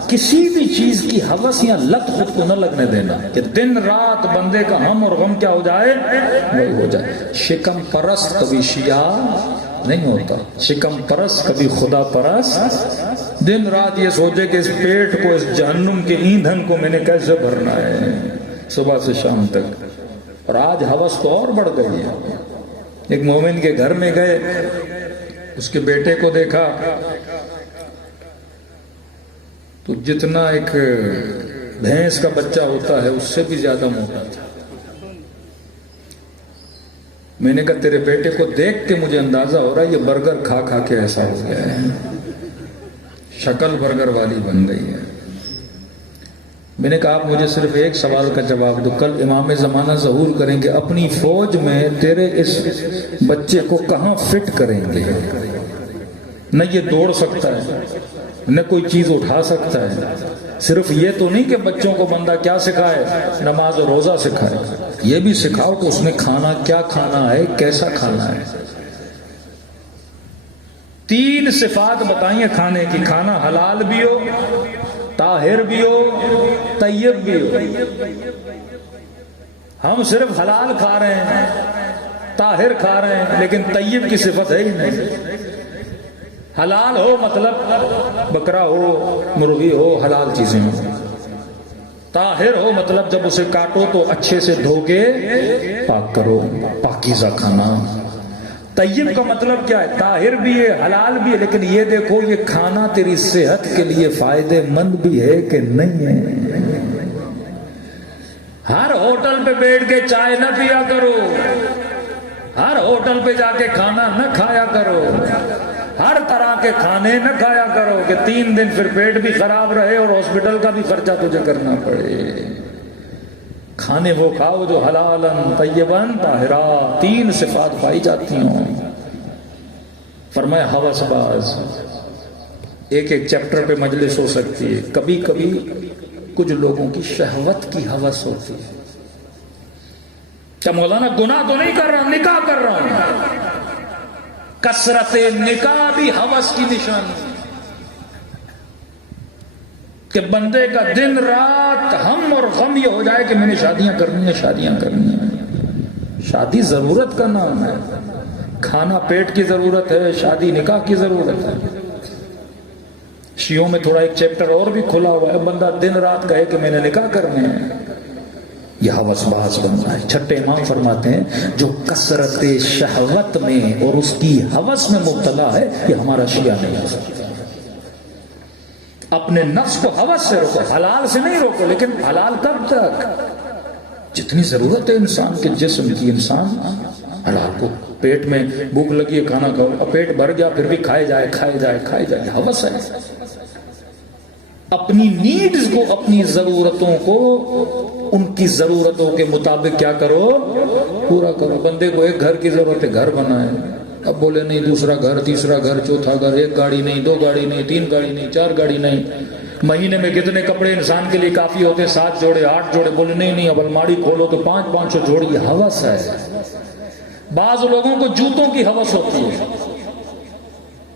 کسی بھی چیز کی ہوس یا لت خود کو نہ لگنے دینا کہ دن رات بندے کا ہم اور غم کیا ہو جائے؟ وہی ہو جائے۔ شکم پرست کبھی شیعہ نہیں ہوتا، شکم پرست کبھی خدا پرست، دن رات یہ سوچے کہ اس پیٹ کو، اس جہنم کے ایندھن کو میں نے کیسے بھرنا ہے صبح سے شام تک۔ اور آج ہوس تو اور بڑھ گئی ہے۔ ایک مومن کے گھر میں گئے، اس کے بیٹے کو دیکھا تو جتنا ایک بھینس کا بچہ ہوتا ہے اس سے بھی زیادہ موٹا تھا۔ میں نے کہا تیرے بیٹے کو دیکھ کے مجھے اندازہ ہو رہا ہے یہ برگر کھا کھا کے ایسا ہو گیا ہے، شکل برگر والی بن گئی ہے۔ میں نے کہا آپ مجھے صرف ایک سوال کا جواب دو، کل امام زمانہ ظہور کریں گے، اپنی فوج میں تیرے اس بچے کو کہاں فٹ کریں گے؟ نہ یہ دوڑ سکتا ہے، نہ کوئی چیز اٹھا سکتا ہے۔ صرف یہ تو نہیں کہ بچوں کو بندہ کیا سکھائے؟ نماز و روزہ سکھائے، یہ بھی سکھاؤ کہ اس نے کھانا کیا کھانا ہے، کیسا کھانا ہے۔ 3 صفات بتائیں کھانے کی، کھانا حلال بھی ہو، طاہر بھی ہو، طیب بھی ہو۔ ہم صرف حلال کھا رہے ہیں، طاہر کھا رہے ہیں، لیکن طیب کی صفت ہے ہی نہیں۔ حلال ہو مطلب بکرا ہو، مرغی ہو، حلال چیزیں ہو۔ طاہر ہو مطلب جب اسے کاٹو تو اچھے سے دھو کے پاک کرو، پاکیزہ کھانا۔ طیب کا مطلب کیا ہے؟ طاہر بھی ہے، حلال بھی ہے، لیکن یہ دیکھو یہ کھانا تیری صحت کے لیے فائدے مند بھی ہے کہ نہیں ہے۔ ہر ہوٹل پہ بیٹھ کے چائے نہ پیا کرو، ہر ہوٹل پہ جا کے کھانا نہ کھایا کرو، ہر طرح کے کھانے نہ کھایا کرو کہ 3 دن پھر پیٹ بھی خراب رہے اور ہاسپٹل کا بھی خرچہ تجھے کرنا پڑے۔ کھانے وہ کھاؤ جو حلالن طیبن طاہرا، 3 صفات پائی جاتی ہوں۔ فرمایا ہوس باز، ایک ایک چیپٹر پہ مجلس ہو سکتی ہے۔ کبھی کبھی کچھ لوگوں کی شہوت کی ہوس ہوتی ہے۔ کیا مولانا گناہ تو نہیں کر رہا، نکاح کر رہا ہوں؟ کثرت نکاح بھی ہوس کی نشانی کہ بندے کا دن رات ہم اور غم یہ ہو جائے کہ میں نے شادیاں کرنی ہیں، شادیاں کرنی ہیں۔ شادی ضرورت کا نام ہے، کھانا پیٹ کی ضرورت ہے، شادی نکاح کی ضرورت ہے۔ شیعوں میں تھوڑا ایک چیپٹر اور بھی کھلا ہوا ہے، بندہ دن رات کہے کہ میں نے نکاح کرنے ہیں، یہ ہوس باز بننا ہے۔ چھٹے امام فرماتے ہیں جو کثرت شہوت میں اور اس کی ہوس میں مبتلا ہے یہ ہمارا شیعہ نہیں ہو سکتا۔ اپنے نفس کو ہوس سے روکو، حلال سے نہیں روکو، لیکن حلال کب تک؟ جتنی ضرورت ہے انسان کے جسم کی، انسان حلال کو، پیٹ میں بھوک لگی ہے کھانا کھاؤ، اب پیٹ بھر گیا پھر بھی کھائے جائے کھائے جائے کھائے جائے، یہ ہوس ہے۔ اپنی نیڈز کو، اپنی ضرورتوں کو ان کی ضرورتوں کے مطابق کیا کرو؟ پورا کرو۔ بندے کو ایک گھر کی ضرورت ہے، گھر بنائے، اب بولے نہیں دوسرا گھر، تیسرا گھر، چوتھا گھر، 1 گاڑی نہیں، 2 گاڑی نہیں، 3 گاڑی نہیں، 4 گاڑی نہیں۔ مہینے میں کتنے کپڑے انسان کے لیے کافی ہوتے ہیں؟ 7 جوڑے 8 جوڑے، بولے نہیں نہیں اب الماری کھولو تو 500 جوڑی، یہ ہوس ہے۔ بعض لوگوں کو جوتوں کی ہوس ہوتی ہے۔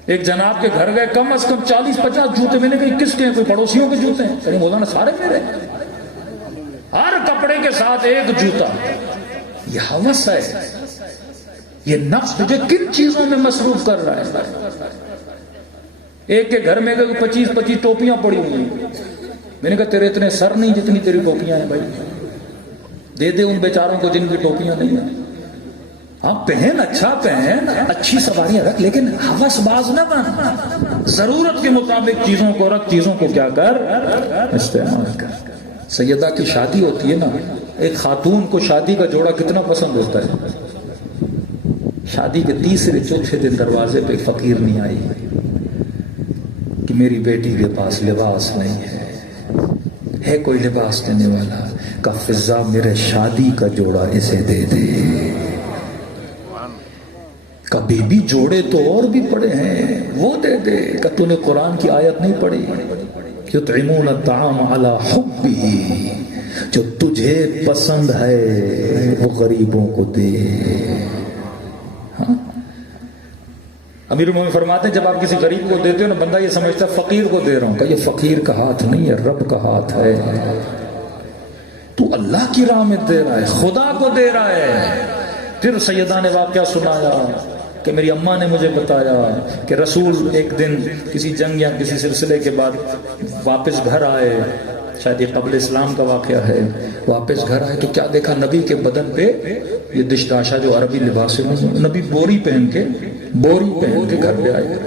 ایک جناب کے گھر گئے، کم از کم 40-50 جوتے، میں نے کہا کس کے ہیں؟ کوئی پڑوسیوں کے جوتے ہیں؟ کہیں مولانا سارے میرے، ہر کپڑے کے ساتھ 1 جوتا۔ یہ ہوس ہے، یہ نفس تجھے کن چیزوں میں مصروف کر رہا ہے؟ ایک کے گھر میں 25 ٹوپیاں پڑی ہوئی ہیں، میں نے کہا تیرے اتنے سر نہیں جتنی تیری ٹوپیاں ہیں بھائی، دے دے ان بیچاروں کو جن کی ٹوپیاں نہیں ہیں۔ آپ پہن، اچھا پہن، اچھی سواریاں رکھ، لیکن حوث باز نہ بن. ضرورت کے مطابق چیزوں کو رکھ، چیزوں کو کیا کر، استعمال کر. سیدہ کی شادی ہوتی ہے نا، ایک خاتون کو شادی کا جوڑا کتنا پسند ہوتا ہے. شادی کے تیسرے چوتھے دن دروازے پہ فقیر نہیں آئی کہ میری بیٹی کے پاس لباس نہیں ہے کوئی لباس دینے والا. کہ فضا میرے شادی کا جوڑا اسے دے دے. کہ بی بی جوڑے تو اور بھی پڑے ہیں وہ دے دے. کہ تو نے قرآن کی آیت نہیں پڑھی، یطعمون الطعام علی حبہ، جو تجھے پسند ہے وہ غریبوں کو دے. امیر المومنین فرماتے ہیں جب آپ کسی غریب کو دیتے ہو نا، بندہ یہ سمجھتا ہے فقیر کو دے رہا ہوں. کہ یہ فقیر کا ہاتھ نہیں ہے، رب کا ہاتھ ہے. تو اللہ کی راہ میں دے رہا ہے، خدا کو دے رہا ہے. پھر سیدہ نے واقعہ سنایا کہ میری اماں نے مجھے بتایا کہ رسول ایک دن کسی جنگ یا کسی سلسلے کے بعد واپس گھر آئے، شاید یہ قبل اسلام کا واقعہ ہے. واپس گھر آئے تو کیا دیکھا، نبی کے بدن پہ یہ دشداشا جو عربی لباس ہے، نبی بوری پہن کے گھر پہ آئے.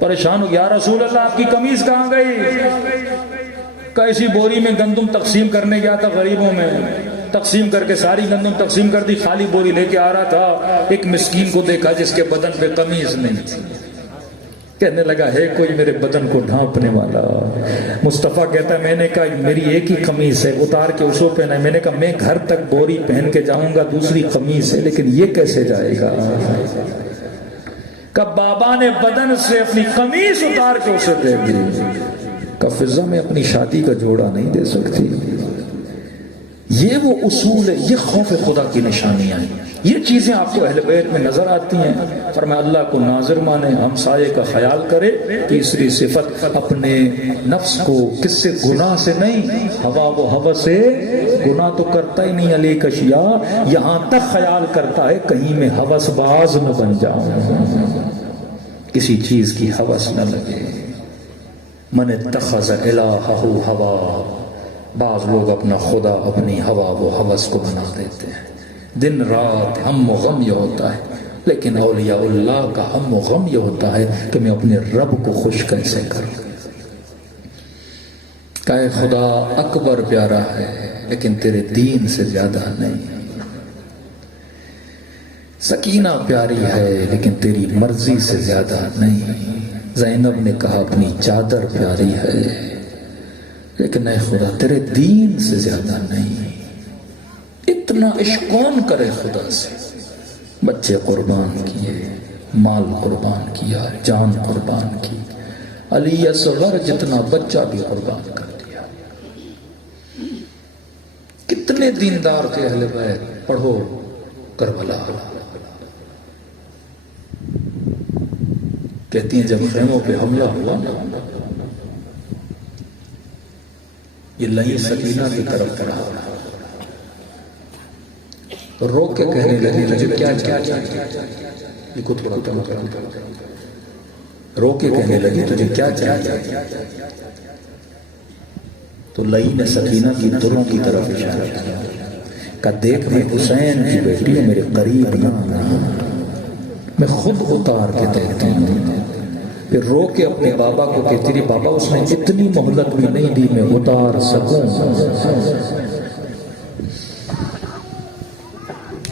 پریشان ہو گیا، یا رسول اللہ آپ کی قمیض کہاں گئی؟ کیسی بوری میں گندم تقسیم کرنے گیا تھا غریبوں میں، تقسیم کر کے ساری گندم تقسیم کر دی، خالی بوری لے کے آ رہا تھا. ایک مسکین کو دیکھا جس کے بدن پہ قمیض نہیں تھی. کہنے لگا ہے کوئی میرے بدن کو ڈھانپنے والا. مصطفیٰ کہتا ہے میں نے کہا میری ایک ہی قمیض ہے، اتار کے اس کو پہنا ہے. میں نے کہا میں گھر تک بوری پہن کے جاؤں گا، دوسری قمیض ہے، لیکن یہ کیسے جائے گا؟ کہ بابا نے بدن سے اپنی قمیض اتار کے اسے دے دی. کہ فضا میں اپنی شادی کا جوڑا نہیں دے سکتی. یہ وہ اصول ہے، یہ خوف خدا کی نشانیاں ہیں. یہ چیزیں آپ کو اہل بیت میں نظر آتی ہیں. فرمایا اللہ کو ناظر مانے، ہمسائے کا خیال کرے. تیسری صفت اپنے نفس کو کس سے، گناہ سے نہیں. ہوا و ہوس سے گناہ تو کرتا ہی نہیں علی کشیا، یہاں تک خیال کرتا ہے کہیں میں ہوس باز نہ بن جاؤں، کسی چیز کی ہوس نہ لگے. من اتخذ الہہ ہوا، بعض لوگ اپنا خدا اپنی ہوا و ہوس کو بنا دیتے ہیں. دن رات ہم و غم یہ ہوتا ہے، لیکن اولیاء اللہ کا ہم و غم یہ ہوتا ہے کہ میں اپنے رب کو خوش کیسے کروں. کہ خدا اکبر پیارا ہے لیکن تیرے دین سے زیادہ نہیں. سکینہ پیاری ہے لیکن تیری مرضی سے زیادہ نہیں. زینب نے کہا اپنی چادر پیاری ہے لیکن اے خدا تیرے دین سے زیادہ نہیں. اتنا عشق کون کرے خدا سے؟ بچے قربان کیے، مال قربان کیا، جان قربان کی. علی اصغر جتنا بچہ بھی قربان کر دیا. کتنے دیندار تھے اہل بیت. پڑھو کربلا. کہتی ہیں جب خیموں پہ حملہ ہوا یہ لئی سکینہ کی طرف پڑھا، رو کے کہنے لگی مجھے کیا یہ کو تھوڑا رو کے کہنے لگی تجھے کیا چاہیے؟ تو لئی نے سکینہ کی دلوں کی طرف اشارہ کیا کہ دیکھ میں حسین کی بیٹی میرے قریب نہ آنا، میں خود اتار کے دیتا ہوں. پھر رو کے اپنے بابا کو کہتی رہی بابا اس نے اتنی مہلت بھی نہیں دی میں اتار سکوں.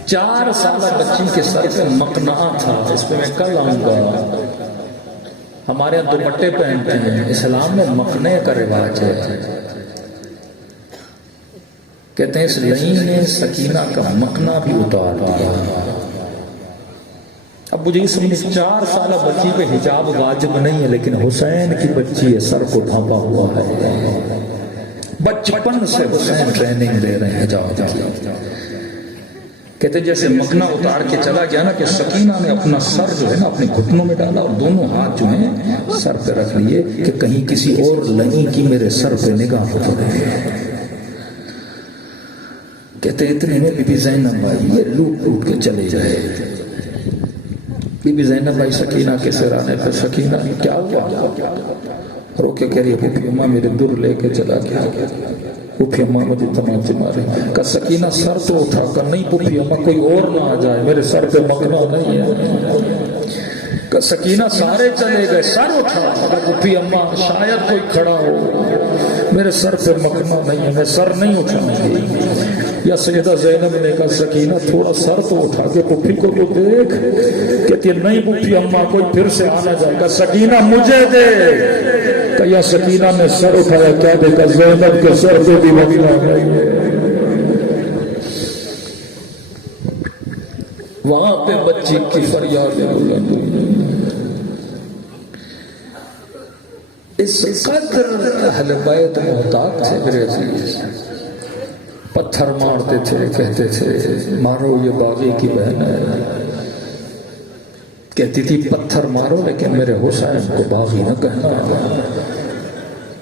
4 سالہ بچی کے سر پہ مقنعہ تھا، اس پہ میں کل آؤں گا. ہمارے یہاں دوپٹے پہنتے ہیں، اسلام میں مقنعے کا رواج ہے. کہتے ہیں اس لئی نے سکینہ کا مقنعہ بھی اتار دیا. اب مجھے اس میں 4 سالہ بچی پہ حجاب واجب نہیں ہے، لیکن حسین کی بچی ہے، سر کو ڈھانپا ہوا ہے. بچپن سے حسین ٹریننگ دے رہے ہیں حجاب کی. کہتے جیسے مقنعہ اتار کے چلا گیا نا کہ سکینہ نے اپنا سر جو ہے نا اپنے گھٹنوں میں ڈالا اور دونوں ہاتھ جو ہیں سر پہ رکھ لیے کہ کہیں کسی اور لئی کی میرے سر پہ نگاہ ہو پڑے. کہتے اتنے میں بی بی زینب آئی، یہ لوٹ لوٹ کے چلے جائے. بی بی زینب آئی سکینہ کے سرانے پہ. سکینہ کیا ہوا؟ رو کے کہہ رہی ہے اماں میرے در لے کے چلا گیا. پھوپھی اماں مجھے تماچے مارے. کہا سکینہ سر تو اٹھا کر نہیں پھوپھی اماں کوئی اور نہ آ جائے میرے سر پہ مکنا نہیں ہے. کہ سکینہ سارے چلے گئے سر اٹھا. پھوپھی اماں شاید کوئی کھڑا ہو میرے سر پہ مکنا نہیں ہے میں سر نہیں اٹھاؤں گی. یا سیدہ زینب نے کہا سکینہ تھوڑا سر تو اٹھا کے پھوپھی کو تو دیکھ. کہتی ہے نہیں پھوپھی اماں کوئی پھر سے آنا جائے گا. سکینہ مجھے دے. کہ یا سکینہ نے سر اٹھایا کیا دیکھا زینب کے سر پہ بھی مکنا نہیں ہے. وہاں پہ بچی کی فریاد بلند ہوئی. اس قدر اہل بیت محتاط تھے میرے عزیز. پتھر مارتے تھے کہتے تھے مارو یہ باغی کی بہن ہے. کہتی تھی پتھر مارو لیکن میرے حسین کو باغی نہ کہنا.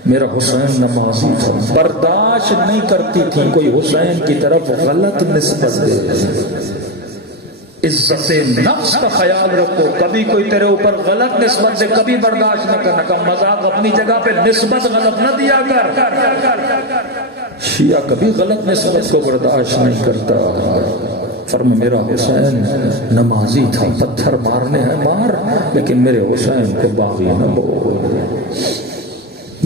میرا حسین نمازی تھا. برداشت نہیں کرتی تھی کوئی حسین کی طرف غلط نسبت دے. عزت نفس کا خیال رکھو. کبھی کوئی تیرے اوپر غلط نسبت دے کبھی برداشت نہ کرنا. کا مذاق اپنی جگہ پہ نسبت غلط نہ دیا کر. شیعہ کبھی غلط نسبت کو برداشت نہیں کرتا. فرمایا میرا حسین نمازی تھا پتھر مارنے ہیں مار لیکن میرے حسین کو باغی نہ بول.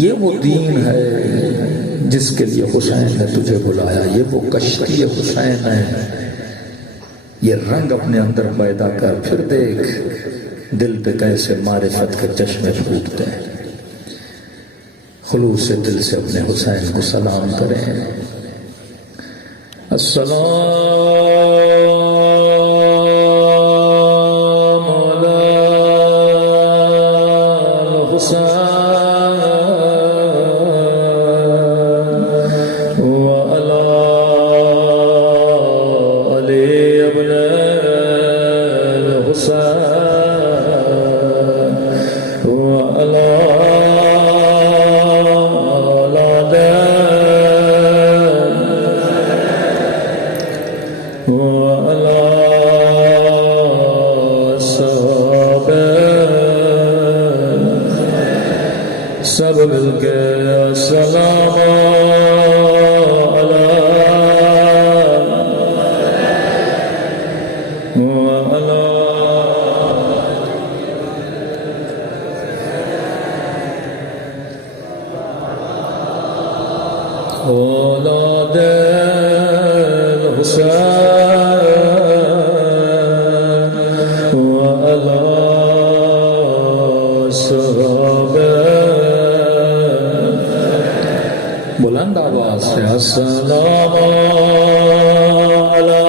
یہ وہ دین ہے جس کے لیے حسین نے تجھے بلایا. یہ وہ کشتی حسین ہے. یہ رنگ اپنے اندر پیدا کر پھر دیکھ دل پہ کیسے معرفت کے چشمے پھوٹتے ہیں. خلوص دل سے اپنے حسین کو سلام کریں. السلام علی الحسین سب مل کے السلام اولاد الحسین وعلی صحابہ. بلند آواز سے السلام علی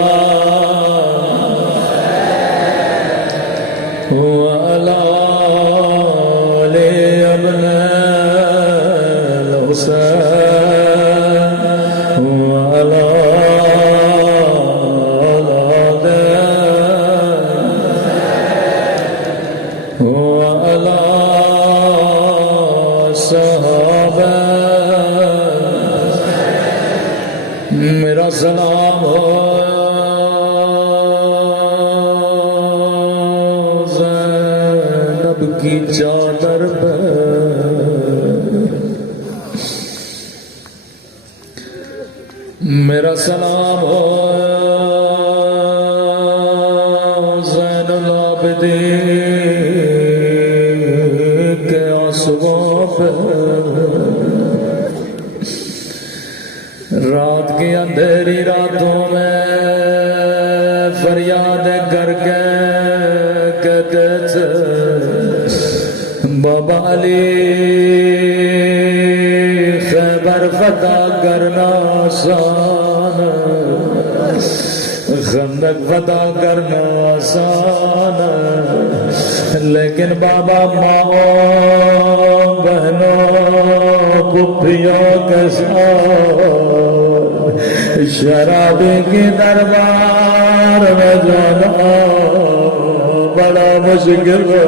وعلی ابن الحسین وعلی اولاد وعلی صحابہ. میرا سلام ہو زینب کی چادر پہ. میرا سلام ہو زین العابدین کے آنسوؤں پہ. رات کی اندھیری راتوں میں فریاد کر کے کہتے تھے بابا علی خیبر فتح کرنا آسان خندق فتح کرنا آسان لیکن بابا ماں بہنوں پھوپھیوں کے ساتھ شرابی کی دربار میں جانا بڑا مشکل ہے.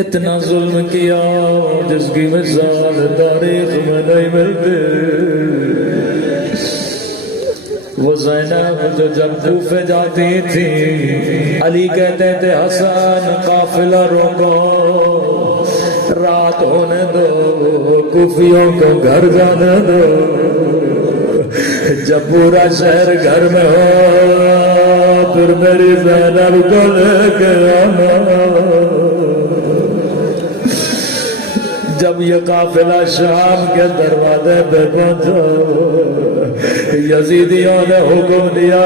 اتنا ظلم کیا جس کی مثال تاریخ میں نہیں ملتی. وہ زینب جو جب کوفے جاتی تھی علی کہتے تھے حسن قافلہ روکو. رات ہونے دو کوفیوں کو گھر جانے دو جب پورا شہر گھر میں ہو پھر میری زینب کو لے کے آنا جب یہ قافلہ شام کے دروازے پہ پہنچا یزیدیوں نے حکم دیا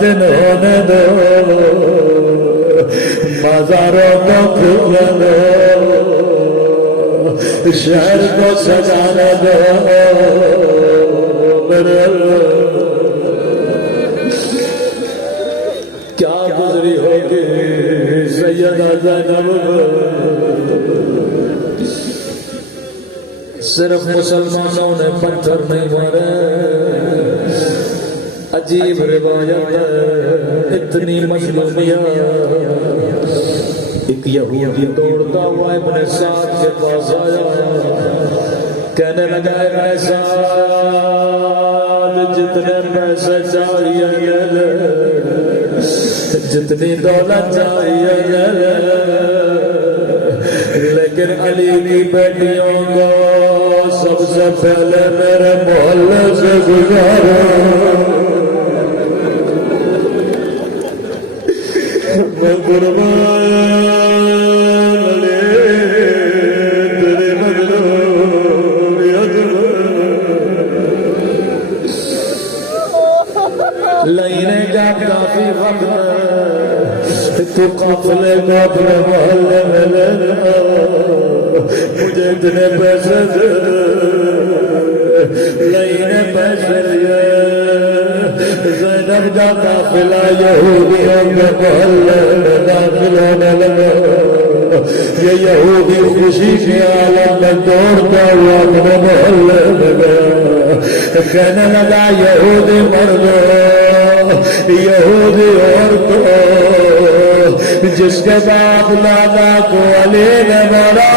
دن ہونے دو بازاروں کو کھولنے دو شہر کو سجانے دو کیا گزری ہوگی سیدہ زینب صرف مسلمانوں نے پتھر نہیں مارے عجیب روایت اتنی مظلومیت ایک یہودی دوڑتا ہوا ابن سعد کے پاس آیا کہنے لگا اے سعد جتنے پیسے چاہیے جتنی دولت چاہیے لیکن علی کی بیٹیوں کو سب سے پہلے میرے محلے سے گزارو میں قربان علی تیرے مظلومیت لینے کا کافی وقت تو قافلے کو اپنے محلے میں لے جا مجھے اتنے پیسے دے لینے پیسے لیے زینب کا قافلہ یہودیوں کے محلے میں داخل ہونے لگا یہ یہودی خوشی کے عالم میں دوڑتا ہوا اپنے محلے میں گیا کہنے لگا یہودی مردوں یہودی عورتوں جس کے باپ دادا کو علی نے مارا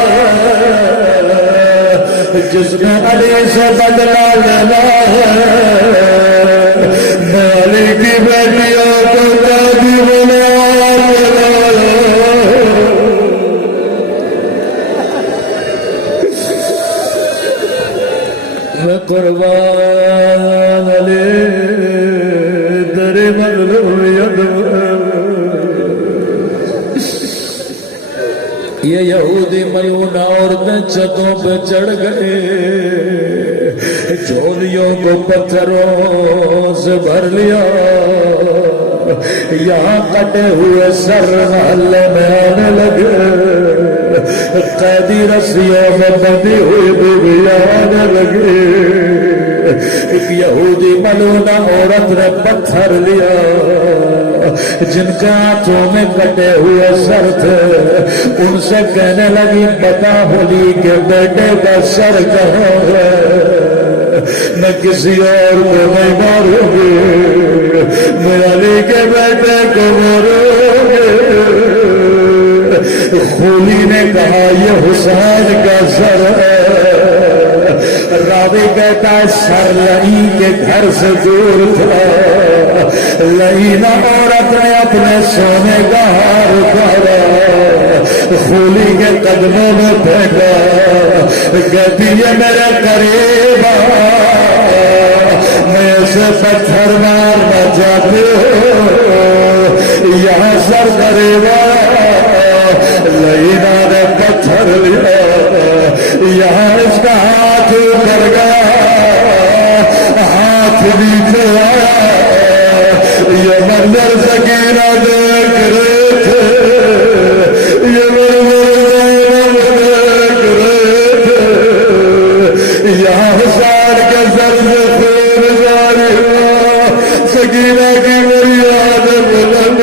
جس نے علی سے بدلہ لینا میں علی کی بیٹیوں کو دادی بنا میں قربان علی تیری مظلومیت یہ یہودی میون عورتیں چھتوں پہ چڑھ گئے جھولیوں کو پتھروں سے بھر لیا یہاں کٹے ہوئے سر محلے میں آنے لگے قیدی رسیوں میں بندھی ہوئی بیویاں آنے لگی ایک یہودی ملونہ عورت نے پتھر لیا جن کے ہاتھوں میں کٹے ہوئے سر تھے ان سے کہنے لگی بتا ہولی کے بیٹے کا سر کہاں ہے میں کسی اور کو نہیں ماروں گی میں علی کے بیٹے کو ماروں گی خولی نے کہا یہ حسین کا سر ہے راوی کہتا ہے سر لئی کے گھر سے دور تھا لئینا عورت نے اپنے سونے کا ہار اتارا خولی کے قدموں میں پھینکا کہتی ہے میرے قریب میں اسے پتھر مارنا چاہتی ہوں یہاں سر قریب لینا نے پتھر لیا یہاں اس کا ہاتھ کر گیا ہاتھ نیچے آیا یہ منظر سکینہ دیکھ رہے تھے یہ منظر دیکھ رہے تھے یہاں حسین کے سر سے خون جاری ہوا سکینہ کی میری عادت بلند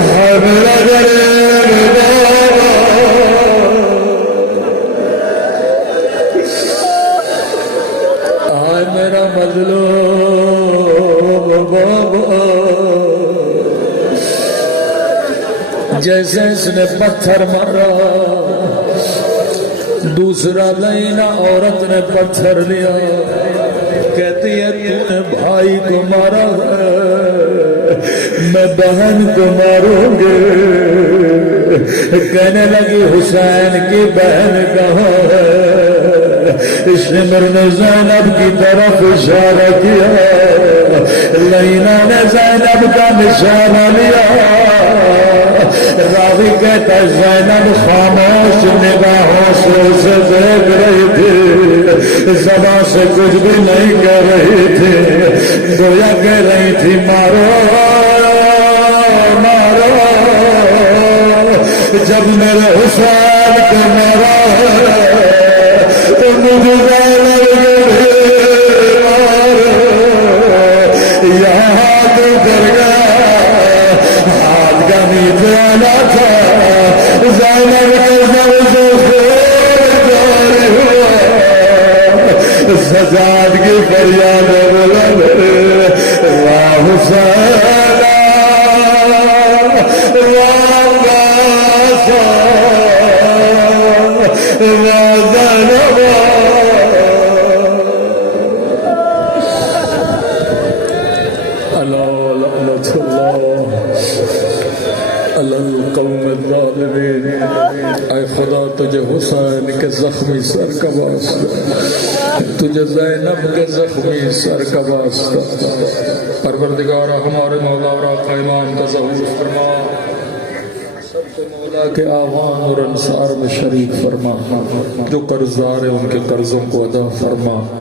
ہاں میرا غریب بابا ہاں میرا مظلوم بابا جیسے اس نے پتھر مارا دوسرا لینا عورت نے پتھر لیا کہتی ہے تو نے بھائی کو مارا ہے میں بہن کو ماروں گے کہنے لگی حسین کی بہن کہاں ہے؟ شمر نے زینب کی طرف اشارہ کیا، لینا نے زینب کا نشانہ لیا۔ راوی کہتا ہے زینب خاموش نگاہوں سے اسے دیکھ رہی تھی، زبان سے کچھ بھی نہیں کہہ رہی تھی، گویا کہہ رہی تھی مارو مارو، جب میرے حسین کو مارا تو مجھے یہاں ہاتھ گر گیا، ہاتھ کا نیچے آنا تھا، زینب کے سر سے جاری ہوا، سجاد کی فریاد بلند، واہ حسین واہ باسا واہ زینب۔ اے خدا تجھے حسین کے زخمی سر کا واسطہ، تجھے زینب کے زخمی سر کا واسطہ، پروردگارہ ہمارے مولا اور آقا امام کا ظہور فرما، سب کے مولا کے آوان اور انصار میں شریک فرما، جو قرضدار ہیں ان کے قرضوں کو ادا فرما۔